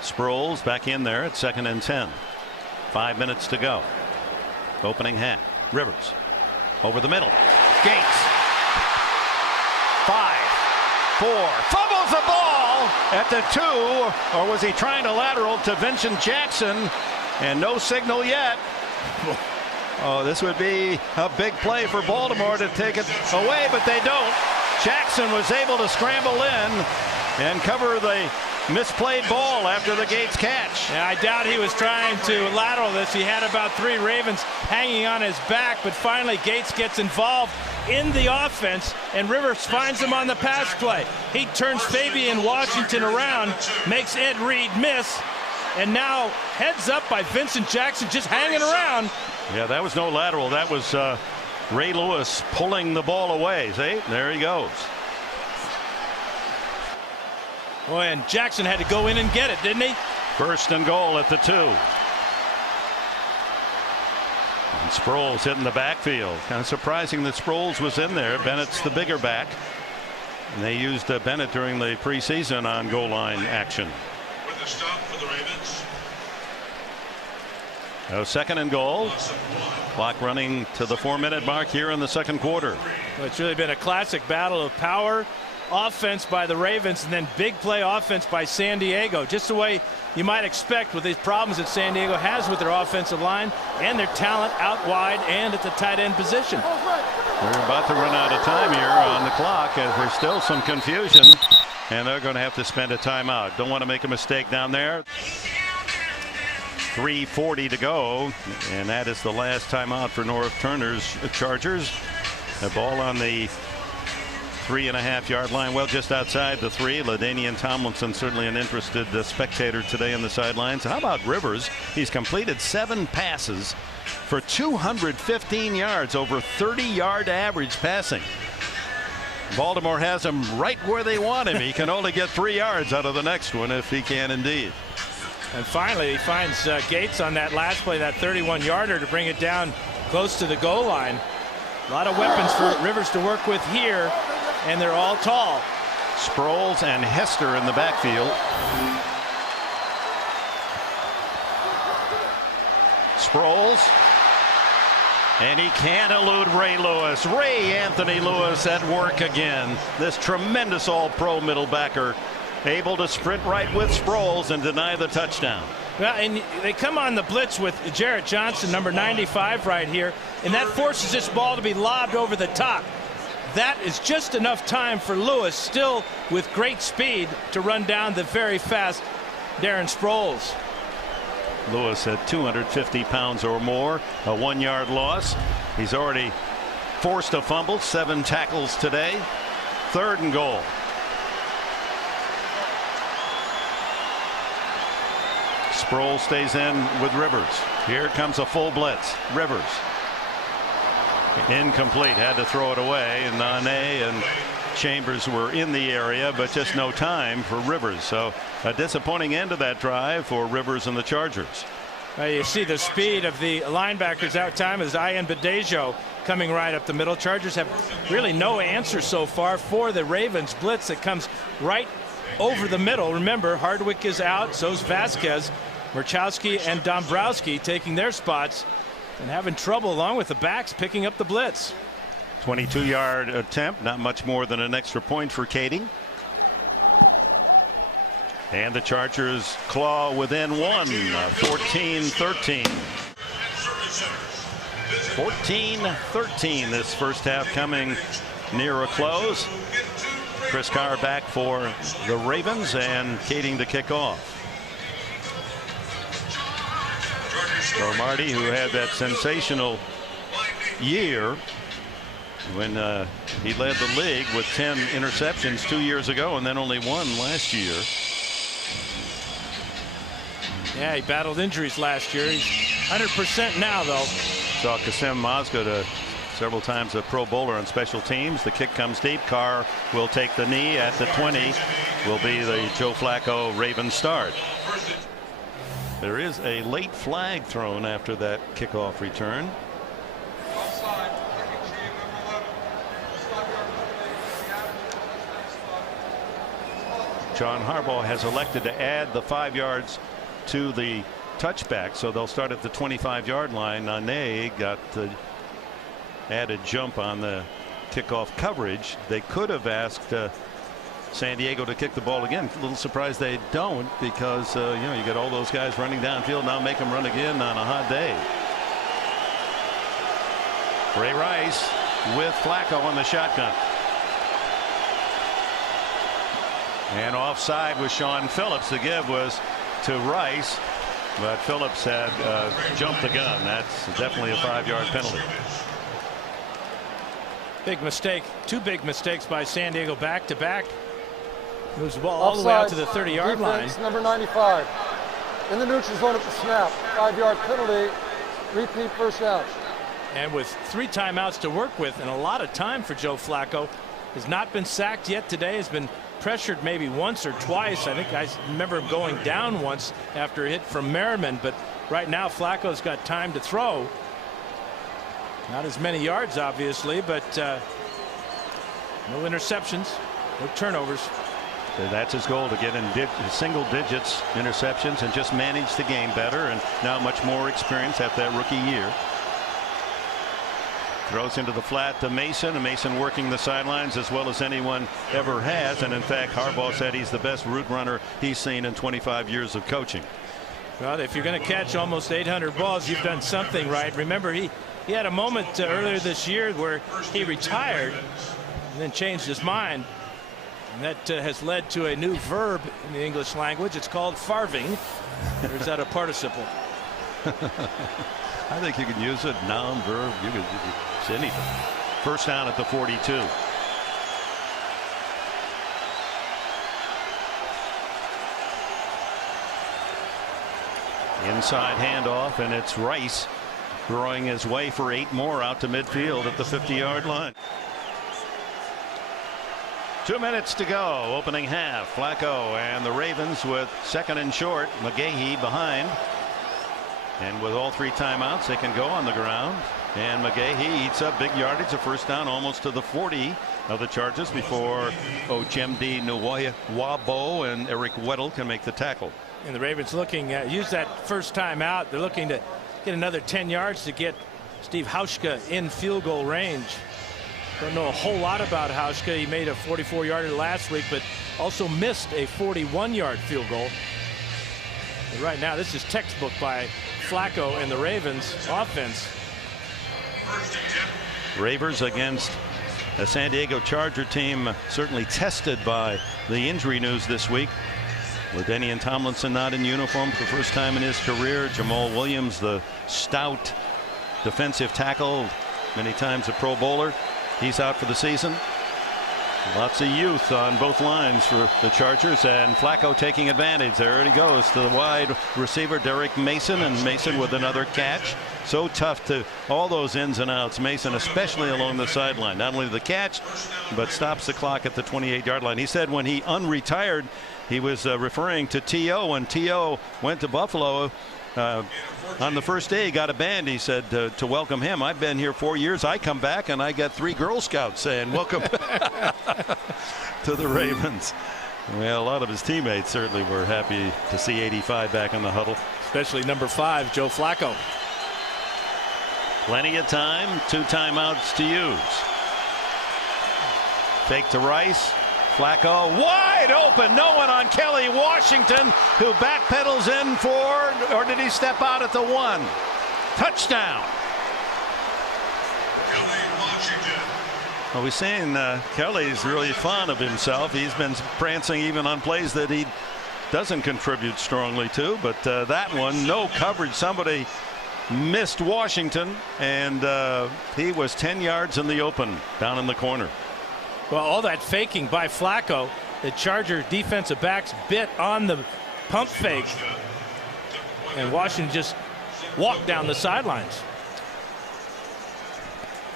Sproles back in there at 2nd and 10. 5 minutes to go. Opening half. Rivers over the middle. Gates. 5, 4. Fumbles the ball at the 2. Or was he trying to lateral to Vincent Jackson? And no signal yet. Oh, this would be a big play for Baltimore to take it away, but they don't. Jackson was able to scramble in and cover the misplayed ball after the Gates catch. Yeah, I doubt he was trying to lateral this. He had about 3 Ravens hanging on his back, but finally Gates gets involved in the offense, and Rivers finds him on the pass play. He turns Fabian Washington around, makes Ed Reed miss, and now heads up by Vincent Jackson just hanging around. Yeah, that was no lateral. That was Ray Lewis pulling the ball away. See, there he goes. Boy, and Jackson had to go in and get it, didn't he? First and goal at the 2. And Sproles hitting the backfield. Kind of surprising that Sproles was in there. Bennett's the bigger back. And they used Bennett during the preseason on goal line action. With a stop for the Ravens. So 2nd and goal. Clock running to the 4-minute mark here in the second quarter. Well, it's really been a classic battle of power offense by the Ravens and then big play offense by San Diego. Just the way you might expect with these problems that San Diego has with their offensive line and their talent out wide and at the tight end position. We're about to run out of time here on the clock as there's still some confusion, and they're going to have to spend a timeout. Don't want to make a mistake down there. 3:40 to go, and that is the last timeout for Norv Turner's Chargers. The ball on the 3.5 yard line. Well, just outside the 3. LaDainian Tomlinson, certainly an interested spectator today on the sidelines. How about Rivers? He's completed 7 passes for 215 yards, over 30-yard average passing. Baltimore has him right where they want him. He can only get 3 yards out of the next one if he can indeed. And finally, he finds Gates on that last play, that 31-yarder, to bring it down close to the goal line. A lot of weapons for Rivers to work with here, and they're all tall. Sproles and Hester in the backfield. Sproles. And he can't elude Ray Lewis. Ray Anthony Lewis at work again. This tremendous all-pro middle backer, able to sprint right with Sproles and deny the touchdown. Well, and they come on the blitz with Jarrett Johnson, number 95 right here, and that forces this ball to be lobbed over the top. That is just enough time for Lewis, still with great speed, to run down the very fast Darren Sproles. Lewis at 250 pounds or more, a 1-yard loss. He's already forced a fumble, 7 tackles today. 3rd and goal. Sproles stays in with Rivers. Here comes a full blitz. Rivers. Incomplete, had to throw it away, and Nane and Chambers were in the area, but just no time for Rivers. So a disappointing end to that drive for Rivers and the Chargers. You see the speed of the linebackers out time as Ian Badejo coming right up the middle. Chargers have really no answer so far for the Ravens blitz that comes right over the middle. Remember, Hardwick is out, so's Vasquez. Murchowski and Dombrowski taking their spots and having trouble along with the backs picking up the blitz. 22-yard attempt, not much more than an extra point for Kading. And the Chargers claw within 1, 14-13. 14-13, this first half coming near a close. Chris Carr back for the Ravens and Kading to kick off. Cromartie, who had that sensational year when he led the league with 10 interceptions 2 years ago and then only 1 last year. Yeah, he battled injuries last year. He's 100% now, though. Saw Kasim Mazga several times a Pro Bowler on special teams. The kick comes deep. Carr will take the knee at the 20. Will be the Joe Flacco Ravens start. There is a late flag thrown after that kickoff return. John Harbaugh has elected to add the 5 yards to the touchback, so they'll start at the 25-yard line. Nane got the added jump on the kickoff coverage. They could have asked San Diego to kick the ball again. A little surprised they don't, because you know, you got all those guys running downfield. Now make them run again on a hot day. Ray Rice with Flacco on the shotgun. And offside with Sean Phillips. The give was to Rice, but Phillips had jumped the gun. That's definitely a 5-yard penalty. Big mistake. 2 big mistakes by San Diego back to back. Moves the ball all the way out to the 30-yard line. Number 95 in the neutral zone at the snap. 5-yard penalty. Repeat first down. And with 3 timeouts to work with and a lot of time for Joe Flacco, has not been sacked yet today. Has been pressured maybe once or twice. I think I remember him going down once after a hit from Merriman, but right now Flacco's got time to throw. Not as many yards, obviously, but no interceptions, no turnovers. So that's his goal, to get in single digits interceptions and just manage the game better, and now much more experience at that rookie year. Throws into the flat to Mason, and Mason working the sidelines as well as anyone ever has. And in fact, Harbaugh said he's the best route runner he's seen in 25 years of coaching. Well, if you're going to catch almost 800 balls, you've done something right. Remember, he had a moment earlier this year where he retired and then changed his mind. And that has led to a new verb in the English language. It's called farving. Or is that a participle? I think you can use it, noun, verb, you can use anything. First down at the 42. Inside handoff, and it's Rice throwing his way for 8 more out to midfield at the 50-yard line. 2 minutes to go, opening half. Flacco and the Ravens with 2nd and short. McGahee behind. And with all 3 timeouts, they can go on the ground. And McGahee eats up big yardage, a first down almost to the 40 of the Chargers before Ochemdi Nwabo and Eric Weddle can make the tackle. And the Ravens looking at use that first time out. They're looking to get another 10 yards to get Steve Hauschka in field goal range. Don't know a whole lot about Hauschka. He made a 44-yarder last week, but also missed a 41-yard field goal. And right now, this is textbook by Flacco and the Ravens offense. Ravens against a San Diego Charger team certainly tested by the injury news this week. LaDainian Tomlinson not in uniform for the first time in his career. Jamal Williams, the stout defensive tackle, many times a Pro Bowler. He's out for the season. Lots of youth on both lines for the Chargers, and Flacco taking advantage. There he goes to the wide receiver Derek Mason, and Mason with another catch. So tough to all those ins and outs. Mason especially along the sideline, not only the catch but stops the clock at the 28-yard line. He said when he unretired he was referring to T.O. when T.O. went to Buffalo on the first day. He got a band, he said, to welcome him. I've been here 4 years. I come back and I got 3 Girl Scouts saying welcome to the Ravens. Well, a lot of his teammates certainly were happy to see 85 back in the huddle, especially number 5, Joe Flacco. Plenty of time, 2 timeouts to use. Fake to Rice. Flacco wide open, no one on Kelly Washington, who backpedals in for, or did he step out at the 1? Touchdown. Kelly Washington. Well, we're saying Kelly's really fond of himself. He's been prancing even on plays that he doesn't contribute strongly to, but that one, no coverage. Somebody missed Washington, and he was 10 yards in the open down in the corner. Well, all that faking by Flacco, the Charger defensive backs bit on the pump fake, and Washington just walked down the sidelines.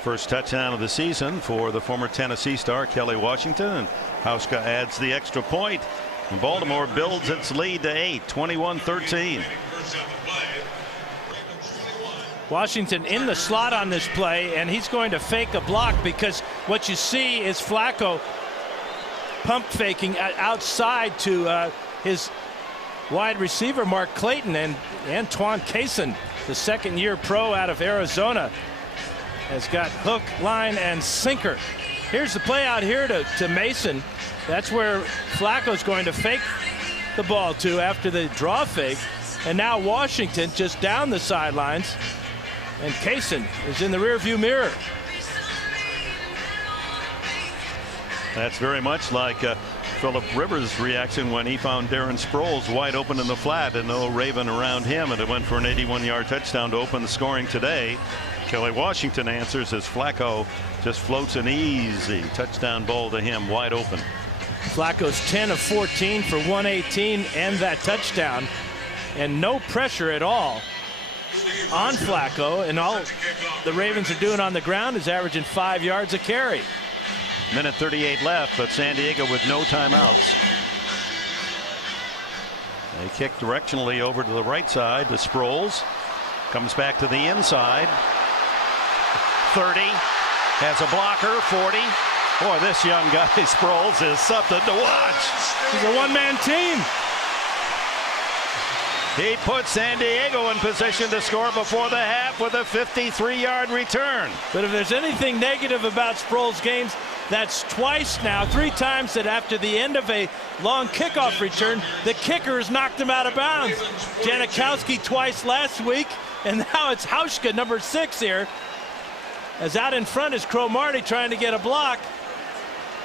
First touchdown of the season for the former Tennessee star Kelly Washington, and Hauschka adds the extra point. And Baltimore builds its lead to 8, 21-13. Washington in the slot on this play, and he's going to fake a block, because what you see is Flacco pump faking outside to his wide receiver Mark Clayton, and Antoine Cason, the 2nd-year pro out of Arizona, has got hook, line, and sinker. Here's the play out here to Mason. That's where Flacco's going to fake the ball to after the draw fake, and now Washington just down the sidelines. And Cason is in the rearview mirror. That's very much like Philip Rivers' reaction when he found Darren Sproles wide open in the flat and no Raven around him, and it went for an 81-yard touchdown to open the scoring today. Kelly Washington answers as Flacco just floats an easy touchdown ball to him wide open. Flacco's 10 of 14 for 118 and that touchdown, and no pressure at all on Flacco, and all the Ravens are doing on the ground is averaging 5 yards a carry. Minute 38 left, but San Diego with no timeouts. They kick directionally over to the right side to Sproles. Comes back to the inside. 30. Has a blocker. 40. Boy, this young guy Sproles is something to watch. He's a one-man team. He puts San Diego in position to score before the half with a 53-yard return. But if there's anything negative about Sproles' games, that's twice now, 3 times that after the end of a long kickoff return, the kicker has knocked him out of bounds. Janikowski twice last week, and now it's Hauschka, number 6 here. As out in front is Cromartie trying to get a block.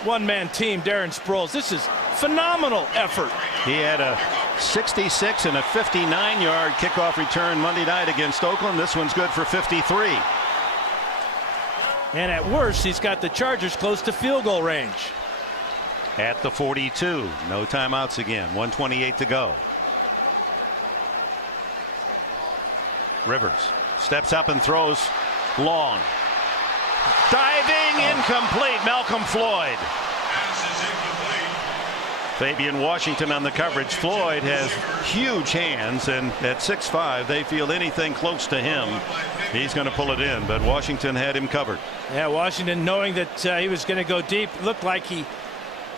One-man team, Darren Sproles. This is phenomenal effort. He had a 66 and a 59-yard kickoff return Monday night against Oakland. This one's good for 53. And at worst, he's got the Chargers close to field goal range. At the 42. No timeouts again. 1:28 to go. Rivers steps up and throws long. Diving incomplete. Malcolm Floyd. Fabian Washington on the coverage. Floyd has huge hands, and at 6'5", they feel anything close to him, he's going to pull it in. But Washington had him covered. Yeah, Washington, knowing that he was going to go deep, looked like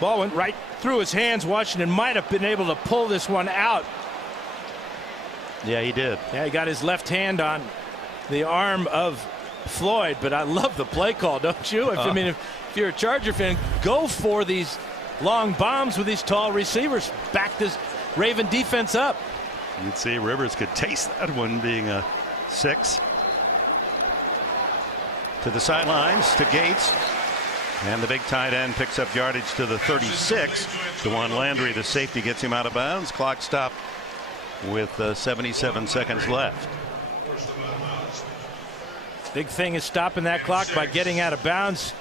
ball went right through his hands. Washington might have been able to pull this one out. Yeah, he did. Yeah, he got his left hand on the arm of Floyd, but I love the play call, don't you? I mean, if you're a Charger fan, go for these long bombs with these tall receivers. Back this Raven defense up. You'd see Rivers could taste that one being a 6. To the sidelines to Gates, and the big tight end picks up yardage to the 36. DeJuan Landry, the safety, gets him out of bounds. Clock stopped with 77 seconds left. Big thing is stopping that clock by getting out of bounds.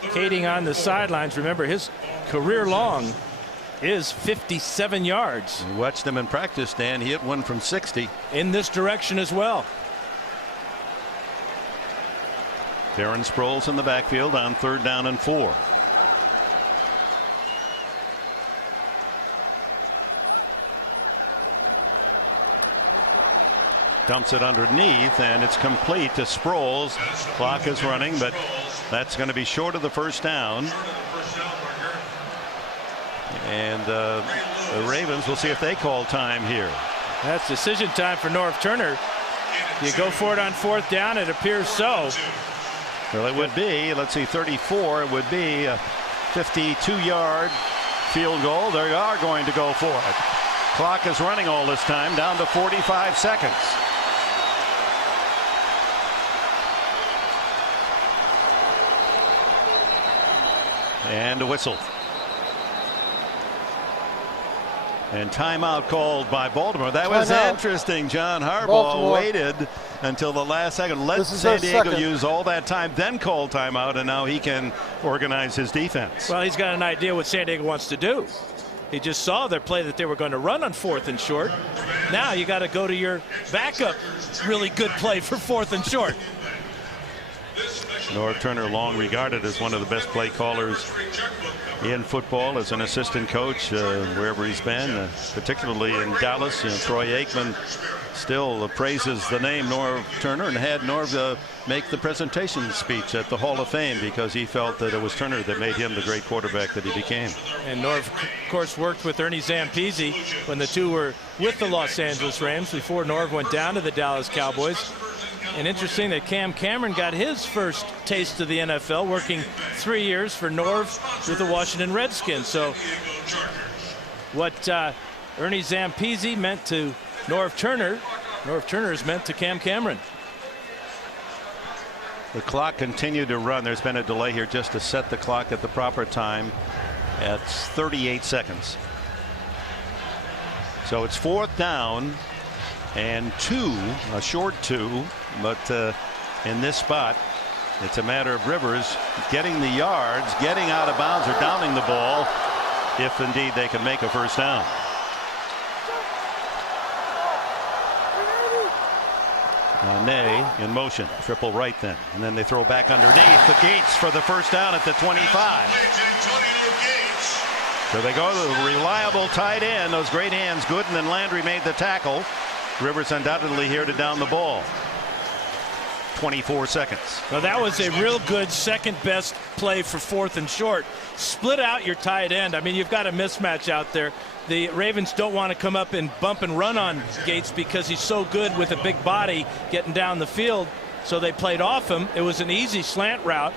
Kading on the sidelines. Remember, his career long is 57 yards. We watched him in practice, Dan. He hit one from 60. In this direction as well. Darren Sproles in the backfield on 3rd down and 4. Dumps it underneath, and it's complete to Sproles. Clock is running, but that's going to be short of the 1st down. And the Ravens will see if they call time here. That's decision time for Norv Turner. You go for it on 4th down. It appears so. Well, it would be, let's see, 34. It would be a 52-yard field goal. They are going to go for it. Clock is running all this time, down to 45 seconds. And a whistle. And timeout called by Baltimore. That was interesting. John Harbaugh waited until the last second. Let San Diego use all that time, then call timeout, and now he can organize his defense. Well, he's got an idea what San Diego wants to do. He just saw their play that they were going to run on 4th and short. Now you got to go to your backup. Really good play for 4th and short. Norv Turner, long regarded as one of the best play callers in football, as an assistant coach wherever he's been, particularly in Dallas. Troy Aikman still praises the name Norv Turner, and had Norv make the presentation speech at the Hall of Fame because he felt that it was Turner that made him the great quarterback that he became. And Norv, of course, worked with Ernie Zampese when the two were with the Los Angeles Rams before Norv went down to the Dallas Cowboys. And interesting that Cam Cameron got his first taste of the NFL, working 3 years for Norv with the Washington Redskins. So what Ernie Zampese meant to Norv Turner is meant to Cam Cameron. The clock continued to run. There's been a delay here just to set the clock at the proper time. It's 38 seconds. So it's 4th down and 2, a short 2, but in this spot it's a matter of Rivers getting the yards, getting out of bounds, or downing the ball if indeed they can make a 1st down. Ney in motion, triple right then, and then they throw back underneath the Gates for the 1st down at the 25. So they go to the reliable tight end. Those great hands, Gooden and Landry made the tackle. Rivers undoubtedly here to down the ball. 24 seconds. Well, that was a real good second best play for 4th and short. Split out your tight end. I mean, you've got a mismatch out there. The Ravens don't want to come up and bump and run on Gates because he's so good with a big body getting down the field. So they played off him. It was an easy slant route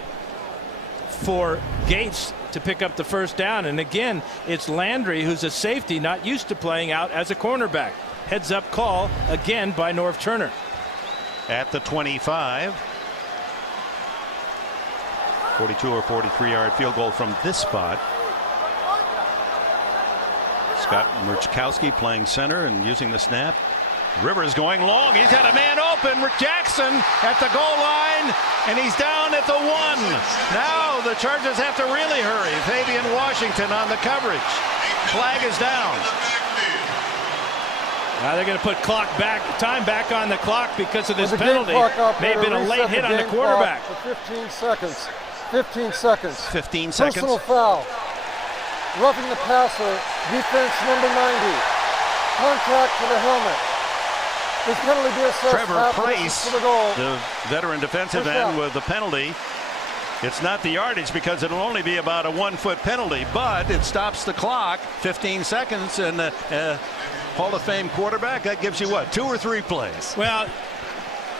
for Gates to pick up the 1st down. And again, it's Landry, who's a safety, not used to playing out as a cornerback. Heads up call again by Norv Turner. At the 25. 42 or 43-yard field goal from this spot. Scott Murchkowski playing center and using the snap. Rivers going long. He's got a man open. Jackson at the goal line, and he's down at the 1. Now the Chargers have to really hurry. Fabian Washington on the coverage. Flag is down. Now they're going to put time back on the clock because of this With the penalty. game clock May have been a late hit on the quarterback. For 15 seconds. 15 seconds. 15 seconds. Personal foul. Roughing the passer. Defense number 90. Contact to the helmet. This penalty be assessed. Trevor Price, for the goal. the veteran defensive end, with the penalty. It's not the yardage because it'll only be about a 1-foot penalty, but it stops the clock. 15 seconds, and Hall of Fame quarterback, that gives you what, 2 or 3 plays? Well,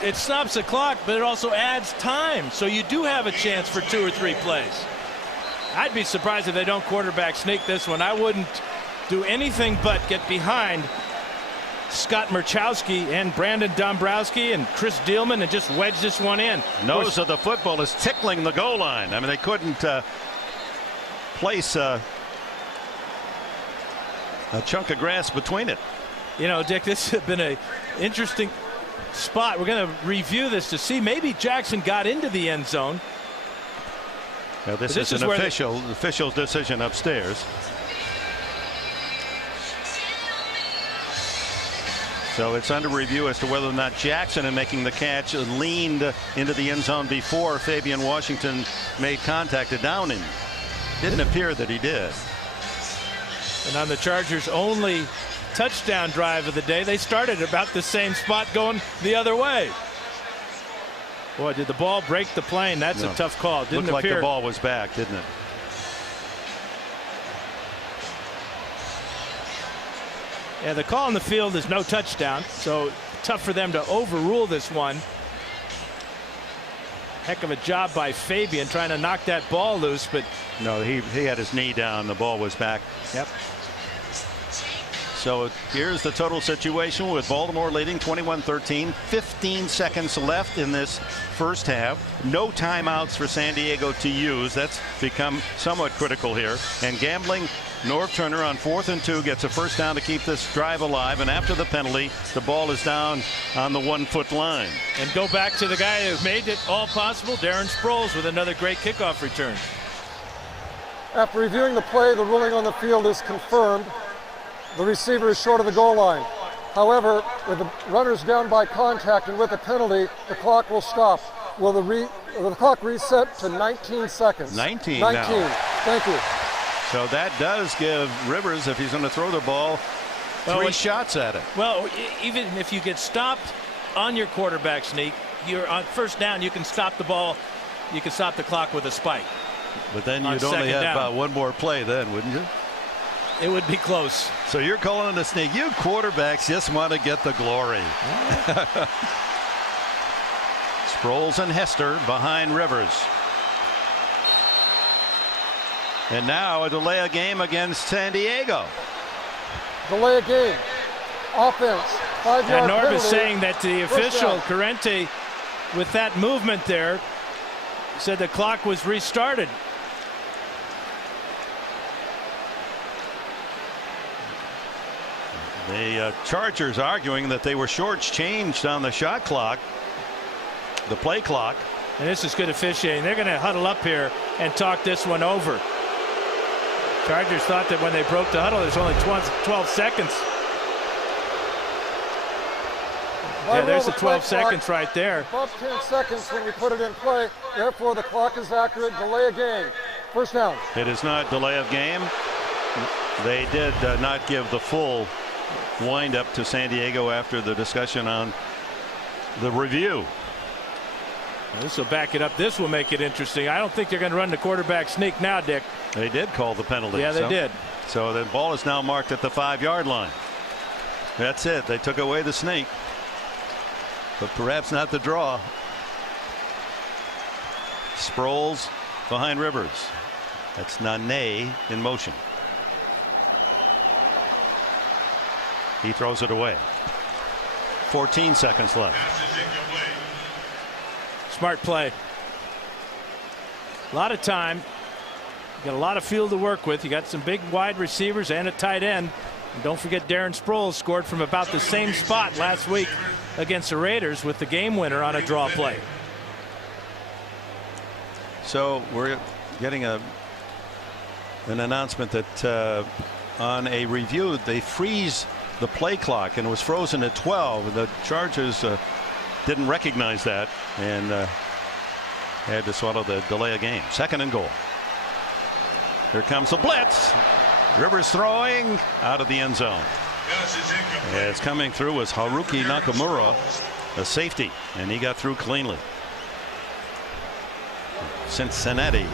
it stops the clock, but it also adds time, so you do have a chance for 2 or 3 plays. I'd be surprised if they don't quarterback sneak this one. I wouldn't do anything but get behind Scott Murchowski and Brandon Dombrowski and Chris Dielman and just wedge this one in. Nose of the football is tickling the goal line. I mean, they couldn't place a chunk of grass between it. You know, Dick, this has been an interesting spot. We're going to review this to see maybe Jackson got into the end zone. Now, this is an official's decision upstairs. So it's under review as to whether or not Jackson, in making the catch, leaned into the end zone before Fabian Washington made contact to down him. Didn't appear that he did. And on the Chargers' only touchdown drive of the day, they started about the same spot going the other way. Boy, did the ball break the plane? That's a tough call. Didn't Looked appear. like the ball was back, didn't it? Yeah, the call on the field is no touchdown, so tough for them to overrule this one. Heck of a job by Fabian trying to knock that ball loose, but no, he had his knee down. The ball was back. Yep. So here's the total situation with Baltimore leading 21-13. 15 seconds left in this first half. No timeouts for San Diego to use. That's become somewhat critical here. And gambling, Norv Turner on 4th and 2 gets a first down to keep this drive alive. And after the penalty, the ball is down on the 1-foot line. And go back to the guy who made it all possible, Darren Sproles, with another great kickoff return. After reviewing the play, the ruling on the field is confirmed. The receiver is short of the goal line. However, with the runners down by contact and with a penalty, the clock will stop. Will the clock reset to 19 seconds? 19 now. Thank you. So that does give Rivers, if he's going to throw the ball, 3 shots at it. Well, even if you get stopped on your quarterback sneak, you're on first down, you can stop the ball. You can stop the clock with a spike. But then you'd only have about 1 more play then, wouldn't you? It would be close. So you're calling it a sneak. You quarterbacks just want to get the glory. Sproles and Hester behind Rivers. And now a delay of game against San Diego. Delay of game. Offense. 5-yard and Norv penalty. is saying that the official, Corrente, with that movement there, said the clock was restarted. The Chargers arguing that they were shortchanged on the shot clock, the play clock. And this is good officiating. They're going to huddle up here and talk this one over. Chargers thought that when they broke the huddle, there's only 12 seconds. Yeah, there's the 12 seconds right there. Above 10 seconds when we put it in play. Therefore, the clock is accurate. Delay of game. First down. It is not delay of game. They did not give the full wind up to San Diego after the discussion on the review. This will back it up. This will make it interesting. I don't think they're going to run the quarterback sneak now, Dick. They did call the penalty. Yeah, they did. So the ball is now marked at the 5-yard line. That's it. They took away the sneak, but perhaps not the draw. Sproles behind Rivers. That's Nane in motion. He throws it away. 14 seconds left. Smart play. A lot of time. You got a lot of field to work with. You got some big wide receivers and a tight end. And don't forget Darren Sproles scored from about the same spot last week against the Raiders with the game winner on a draw play. So we're getting an announcement that on a review they freeze the play clock, and it was frozen at 12. The Chargers didn't recognize that and had to swallow the delay of game. 2nd and goal. Here comes the blitz. Rivers throwing out of the end zone. As coming through was Haruki Nakamura, a safety, and he got through cleanly. Cincinnati.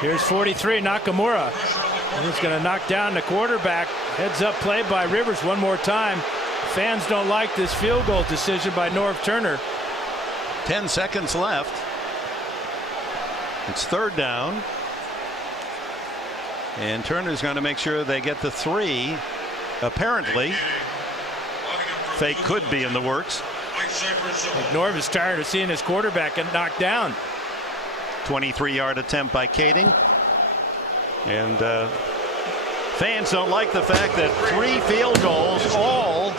Here's 43 Nakamura. And he's going to knock down the quarterback. Heads up play by Rivers one more time. Fans don't like this field goal decision by Norv Turner. 10 seconds left. It's 3rd down. And Turner's going to make sure they get the 3. Apparently, fake could be in the works. Norv is tired of seeing his quarterback get knocked down. 23-yard attempt by Kading. And fans don't like the fact that 3 field goals, all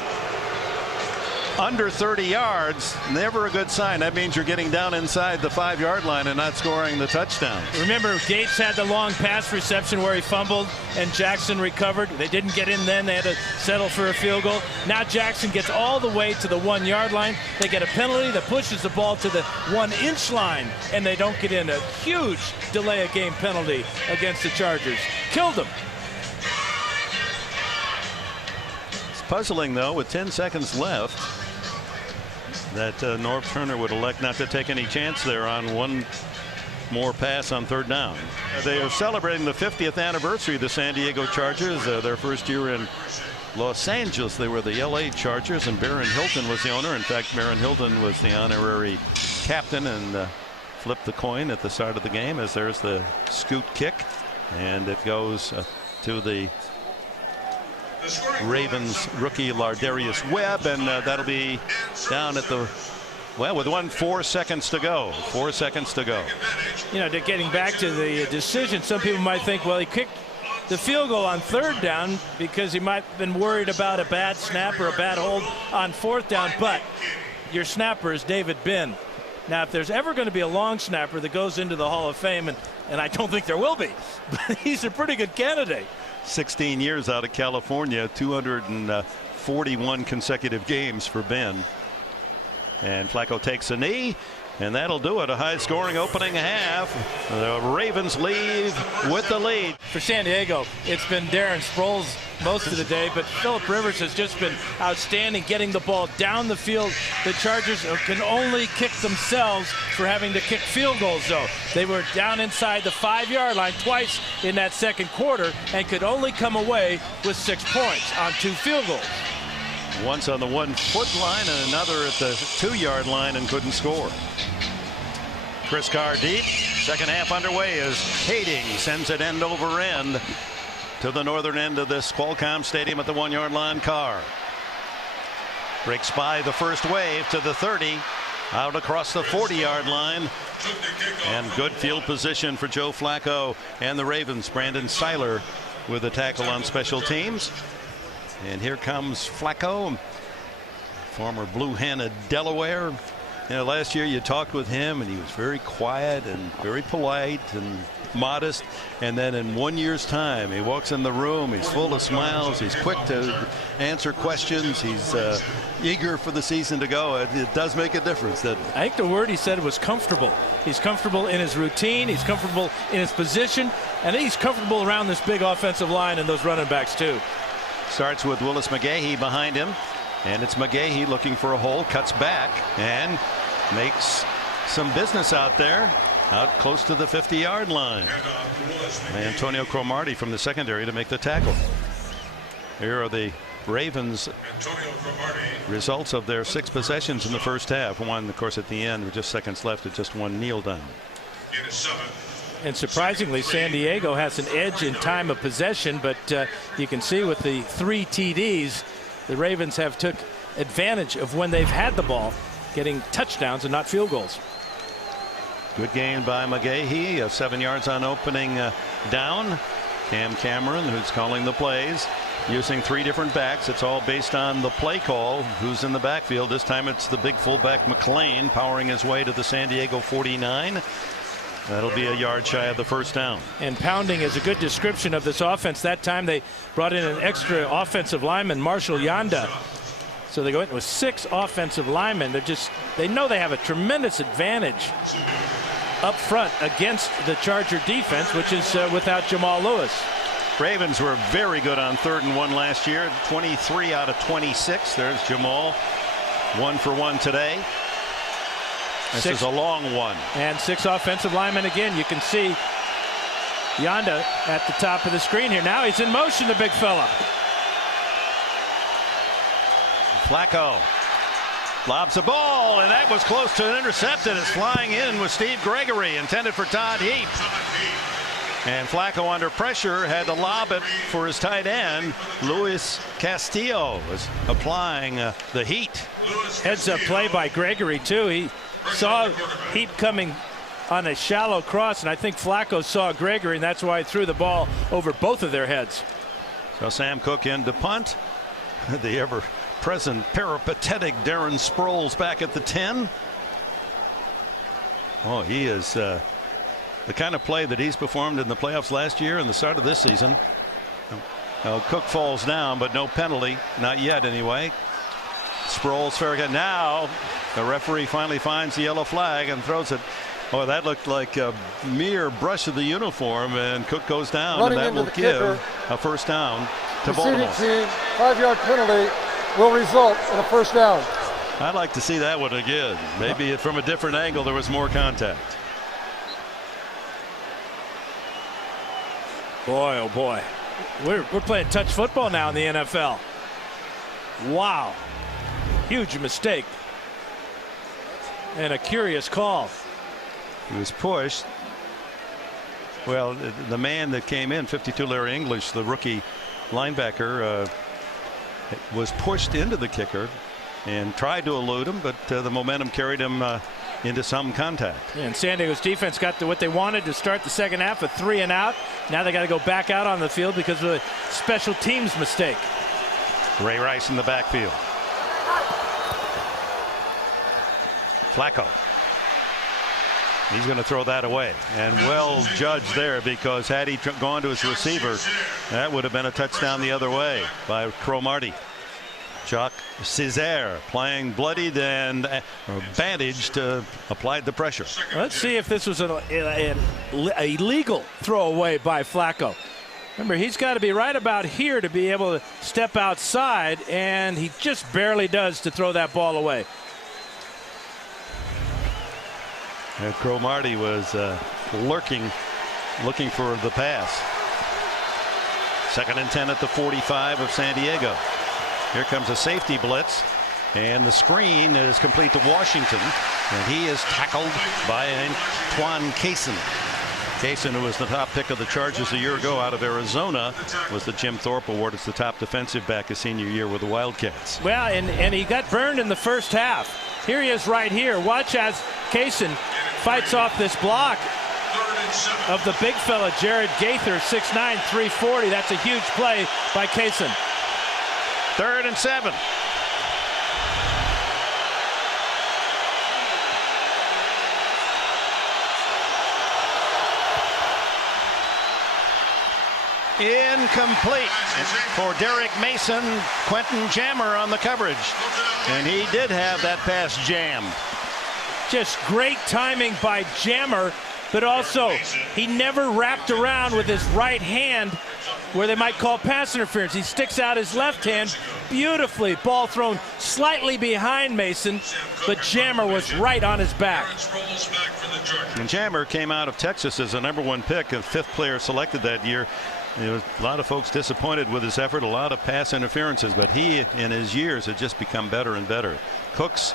under 30 yards, never a good sign. That means you're getting down inside the 5-yard line and not scoring the touchdown. Remember, Gates had the long pass reception where he fumbled and Jackson recovered. They didn't get in then. They had to settle for a field goal. Now Jackson gets all the way to the 1-yard line. They get a penalty that pushes the ball to the 1-inch line, and they don't get in. A huge delay of game penalty against the Chargers. Killed them. It's puzzling, though, with 10 seconds left, that Norv Turner would elect not to take any chance there on one more pass on 3rd down. They are celebrating the 50th anniversary of the San Diego Chargers. Their first year in Los Angeles, they were the LA Chargers, and Baron Hilton was the owner. In fact, Baron Hilton was the honorary captain and flipped the coin at the start of the game, as there's the scoot kick, and it goes to the Ravens rookie Lardarius Webb, and that'll be down at the, well, with 4 seconds to go. 4 seconds to go. You know, getting back to the decision, some people might think, well, he kicked the field goal on 3rd down because he might have been worried about a bad snap or a bad hold on 4th down, but your snapper is David Binn. Now, if there's ever going to be a long snapper that goes into the Hall of Fame, and I don't think there will be, but he's a pretty good candidate. 16 years out of California, 241 consecutive games for Ben. And Flacco takes a knee, and that'll do it. A high-scoring opening half. The Ravens leave with the lead. For San Diego, it's been Darren Sproles most of the day, but Phillip Rivers has just been outstanding getting the ball down the field. The Chargers can only kick themselves for having to kick field goals, though. They were down inside the 5-yard line twice in that 2nd quarter and could only come away with 6 points on 2 field goals. Once on the 1-foot line and another at the 2-yard line, and couldn't score. Chris Carr deep. 2nd half underway as Kading sends it end over end to the northern end of this Qualcomm Stadium at the 1-yard line. Carr breaks by the first wave to the 30, out across the 40-yard line, and good field position for Joe Flacco and the Ravens. Brandon Seiler with a tackle on special teams. And here comes Flacco, former Blue Hen of Delaware. You know, last year you talked with him and he was very quiet and very polite and modest, and then in 1 year's time he walks in the room, he's full of smiles, he's quick to answer questions, he's eager for the season to go. It does make a difference. I think the word he said was comfortable. He's comfortable in his routine, he's comfortable in his position, and he's comfortable around this big offensive line and those running backs too. Starts with Willis McGahee behind him, and it's McGahee looking for a hole, cuts back and makes some business out there, out close to the 50-yard line. Antonio Cromartie from the secondary to make the tackle. Here are the Ravens results of their 6 possessions in the first half. One, of course, at the end with just seconds left, with just 1 kneel down. And surprisingly, San Diego has an edge in time of possession, but you can see with the 3 TDs, the Ravens have took advantage of when they've had the ball, getting touchdowns and not field goals. Good gain by McGahee, 7 yards on opening down. Cam Cameron, who's calling the plays, using 3 different backs. It's all based on the play call, who's in the backfield. This time it's the big fullback McLean powering his way to the San Diego 49. That'll be a yard shy of the first down. And pounding is a good description of this offense. That time they brought in an extra offensive lineman, Marshall Yanda. So they go in with 6 offensive linemen. They know they have a tremendous advantage up front against the Charger defense, which is without Jamal Lewis. Ravens were very good on 3rd and 1 last year. 23 out of 26. There's Jamal. 1 for 1 today. This is a long one. And 6 offensive linemen again. You can see Yanda at the top of the screen here. Now he's in motion, the big fella. Flacco lobs the ball, and that was close to an intercepted. It's flying in with Steve Gregory, intended for Todd Heap. And Flacco under pressure had to lob it for his tight end. Luis Castillo was applying the heat. Heads up play by Gregory too. He saw Heap coming on a shallow cross, and I think Flacco saw Gregory, and that's why he threw the ball over both of their heads. So Sam Cook in to punt. The ever-present peripatetic Darren Sproles back at the 10. Oh, he is the kind of play that he's performed in the playoffs last year and the start of this season. Cook falls down, but no penalty, not yet anyway. Sproles fair again. Now the referee finally finds the yellow flag and throws it. Oh, that looked like a mere brush of the uniform, and Cook goes down, Running and that will give a first down to Baltimore. Team 5-yard penalty will result in a first down. I'd like to see that one again. Maybe from a different angle there was more contact. Boy, oh boy, we're playing touch football now in the NFL. Wow, huge mistake and a curious call. He was pushed. Well, the man that came in, 52 Larry English, the rookie linebacker, was pushed into the kicker and tried to elude him, but the momentum carried him into some contact. And San Diego's defense got to what they wanted to start the second half, a 3 and out. Now they got to go back out on the field because of a special teams mistake. Ray Rice in the backfield. Flacco. He's going to throw that away, and well judged there, because had he gone to his receiver, that would have been a touchdown the other way by Cromartie. Jacques Césaire playing bloodied and bandaged, applied the pressure. Let's see if this was an illegal throwaway by Flacco. Remember, he's got to be right about here to be able to step outside, and he just barely does to throw that ball away. And Cromartie was lurking, looking for the pass. 2nd and 10 at the 45 of San Diego. Here comes a safety blitz, and the screen is complete to Washington, and he is tackled by Antoine Cason. Cason, who was the top pick of the Chargers a year ago out of Arizona, was the Jim Thorpe Award as the top defensive back his senior year with the Wildcats. Well, and he got burned in the first half. Here he is right here. Watch as Cason fights off this block of the big fella, Jared Gaither, 6'9", 340. That's a huge play by Cason. 3rd and 7. Incomplete for Derek Mason. Quentin Jammer on the coverage, and he did have that pass jammed. Just great timing by Jammer, but also he never wrapped around with his right hand where they might call pass interference. He sticks out his left hand beautifully. Ball thrown slightly behind Mason, but Jammer was right on his back. And Jammer came out of Texas as a #1 pick, a 5th player selected that year. There was a lot of folks disappointed with his effort, a lot of pass interferences, but he in his years had just become better and better. Cook's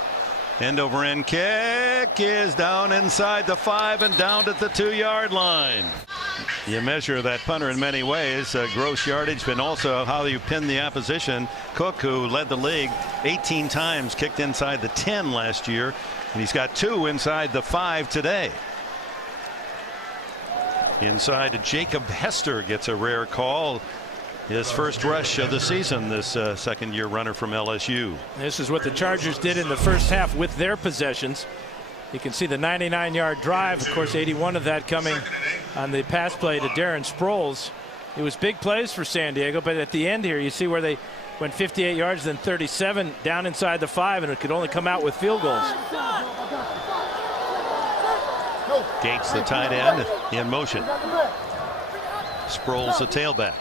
end over end kick is down inside the 5 and down at the 2-yard line. You measure that punter in many ways, gross yardage, but also how you pin the opposition. Cook, who led the league 18 times, kicked inside the 10 last year, and he's got 2 inside the 5 today. Inside, Jacob Hester gets a rare call. His first rush of the season, this 2nd-year runner from LSU. This is what the Chargers did in the first half with their possessions. You can see the 99-yard drive. Of course, 81 of that coming on the pass play to Darren Sproles. It was big plays for San Diego, but at the end here, you see where they went 58 yards, then 37 down inside the 5, and it could only come out with field goals. Gates, the tight end, in motion. Sproles, the tailback.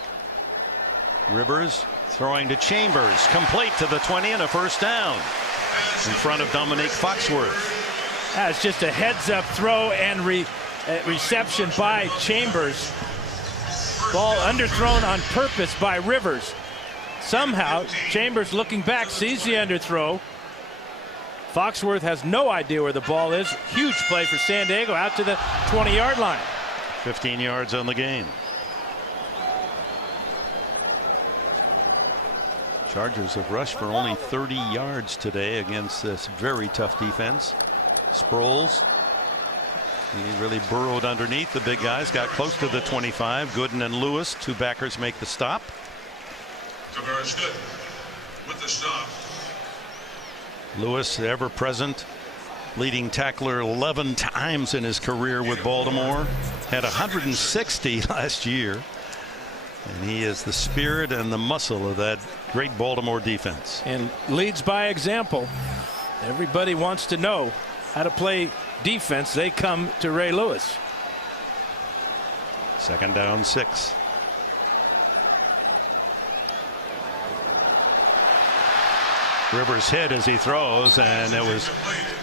Rivers throwing to Chambers, complete to the 20 and a first down in front of Dominique Foxworth. That's just a heads-up throw and reception by Chambers. Ball underthrown on purpose by Rivers. Somehow, Chambers looking back sees the underthrow. Foxworth has no idea where the ball is. Huge play for San Diego out to the 20-yard line. 15 yards on the game. Chargers have rushed for only 30 yards today against this very tough defense. Sproles, he really burrowed underneath the big guys, got close to the 25. Gooden and Lewis, two backers, make the stop. Tavares Gooden with the stop. Lewis, ever present, leading tackler 11 times in his career with Baltimore, had 160 last year. And he is the spirit and the muscle of that great Baltimore defense. And leads by example. Everybody wants to know how to play defense. They come to Ray Lewis. 2nd down 6. Rivers hit as he throws, and it was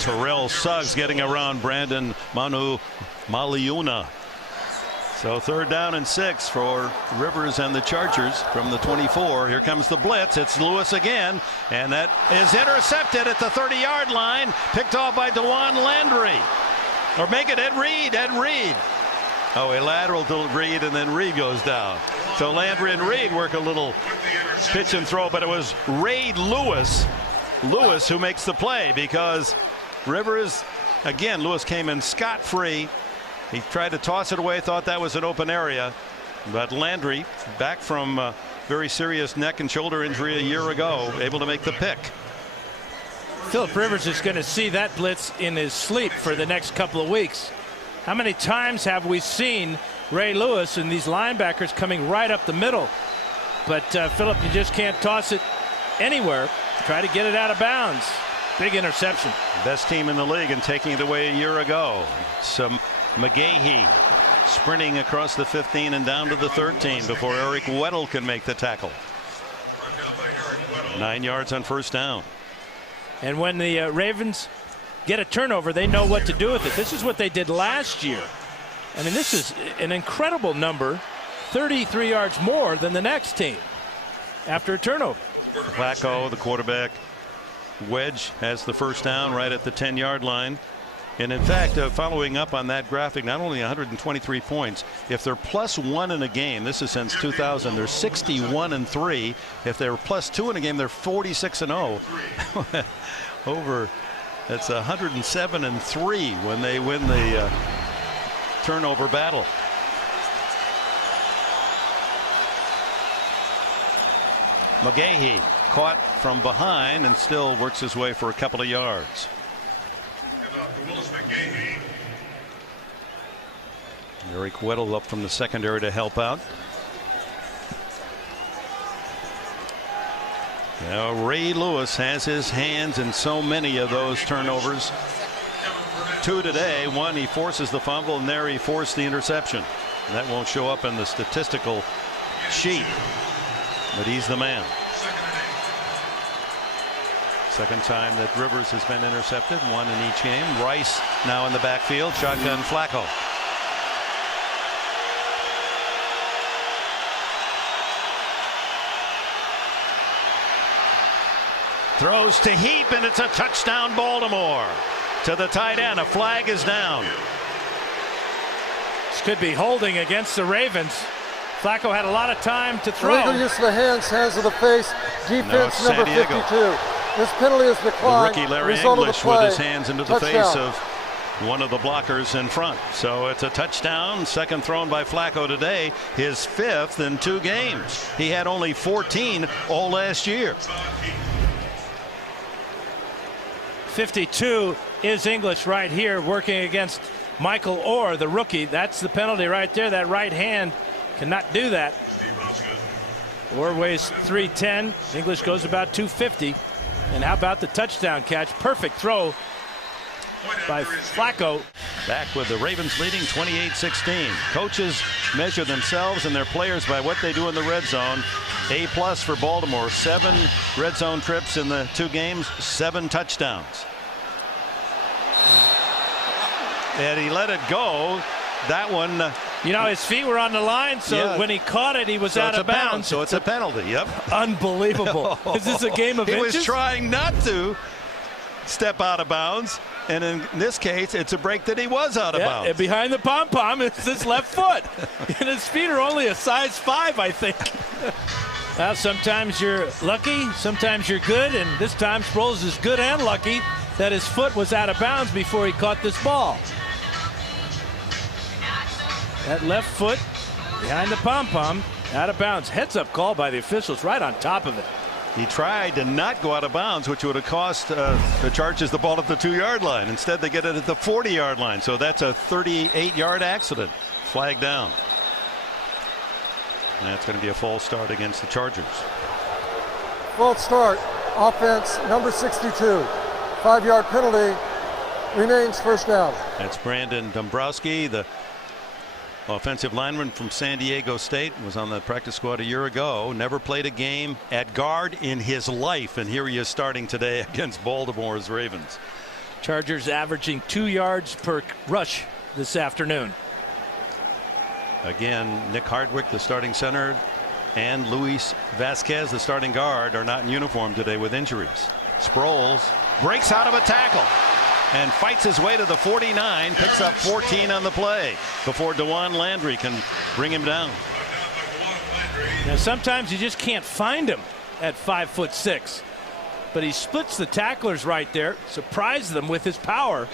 Terrell Suggs getting around Brandon Maliuna. So 3rd down and 6 for Rivers and the Chargers from the 24. Here comes the blitz. It's Lewis again, and that is intercepted at the 30-yard line. Picked off by Dewan Landry. Or make it Ed Reed. Ed Reed. Oh, a lateral to Reed, and then Reed goes down. So Landry and Reed work a little pitch and throw, but it was Ray Lewis who makes the play, because Rivers, again, Lewis came in scot-free. He tried to toss it away, thought that was an open area, but Landry, back from a very serious neck and shoulder injury a year ago, able to make the pick. Philip Rivers is going to see that blitz in his sleep for the next couple of weeks. How many times have we seen Ray Lewis and these linebackers coming right up the middle? But Philip, you just can't toss it anywhere. Try to get it out of bounds. Big interception. Best team in the league and taking it away a year ago. Some McGahee sprinting across the 15 and down to the 13 before Eric Weddle can make the tackle. 9 yards on 1st down. And when the Ravens get a turnover, they know what to do with it. This is what they did last year. I mean, this is an incredible number, 33 yards more than the next team after a turnover. Flacco, the quarterback, wedge has the 1st down right at the 10-yard line. And in fact, following up on that graphic, not only 123 points, if they're +1 in a game, this is since 2000, they're 61-3. If they're +2 in a game, they're 46-0. Over, that's 107-3 when they win the turnover battle. McGahee caught from behind and still works his way for a couple of yards. Eric Weddle up from the secondary to help out. Now Ray Lewis has his hands in so many of those turnovers. 2 today. 1 he forces the fumble, and there he forced the interception. And that won't show up in the statistical sheet, but he's the man. 2nd time that Rivers has been intercepted, 1 in each game. Rice now in the backfield, shotgun Flacco. Throws to Heap, and it's a touchdown Baltimore. To the tight end, a flag is down. This could be holding against the Ravens. Flacco had a lot of time to throw. Illegal use of the hands of the face, defense number 52. This penalty is declined. The rookie Larry English with his hands into the face of one of the blockers in front. So it's a touchdown. 2nd thrown by Flacco today, his 5th in 2 games. He had only 14 all last year. 52 is English right here working against Michael Orr, the rookie. That's the penalty right there. That right hand cannot do that. Orr weighs 310. English goes about 250. And how about the touchdown catch? Perfect throw by Flacco. Back with the Ravens leading 28-16. Coaches measure themselves and their players by what they do in the red zone. A+ for Baltimore. 7 red zone trips in the 2 games, 7 touchdowns. And he let it go. That one. You know, his feet were on the line, so when he caught it, he was out of bounds. So it's a penalty. Yep. Unbelievable. Is this a game of inches? He was trying not to step out of bounds, and in this case, it's a break that he was out of bounds. And behind the pom-pom is his left foot. And his feet are only a size 5, I think. Well, sometimes you're lucky, sometimes you're good, and this time Sproles is good and lucky that his foot was out of bounds before he caught this ball. That left foot behind the pom-pom, out of bounds. Heads-up call by the officials right on top of it. He tried to not go out of bounds, which would have cost the Chargers the ball at the 2-yard line. Instead, they get it at the 40-yard line. So that's a 38-yard accident. Flag down. And that's going to be a false start against the Chargers. False start. Offense number 62. 5-yard penalty. Remains first down. That's Brandon Dombrowski, the offensive lineman from San Diego State, was on the practice squad a year ago. Never played a game at guard in his life, and here he is starting today against Baltimore's Ravens. Chargers averaging 2 yards per rush this afternoon. Again, Nick Hardwick, the starting center, and Luis Vasquez, the starting guard, are not in uniform today with injuries. Sproles breaks out of a tackle and fights his way to the 49, picks up 14 on the play before DeJuan Landry can bring him down. Now sometimes you just can't find him at 5'6", but he splits the tacklers right there, surprised them with his power.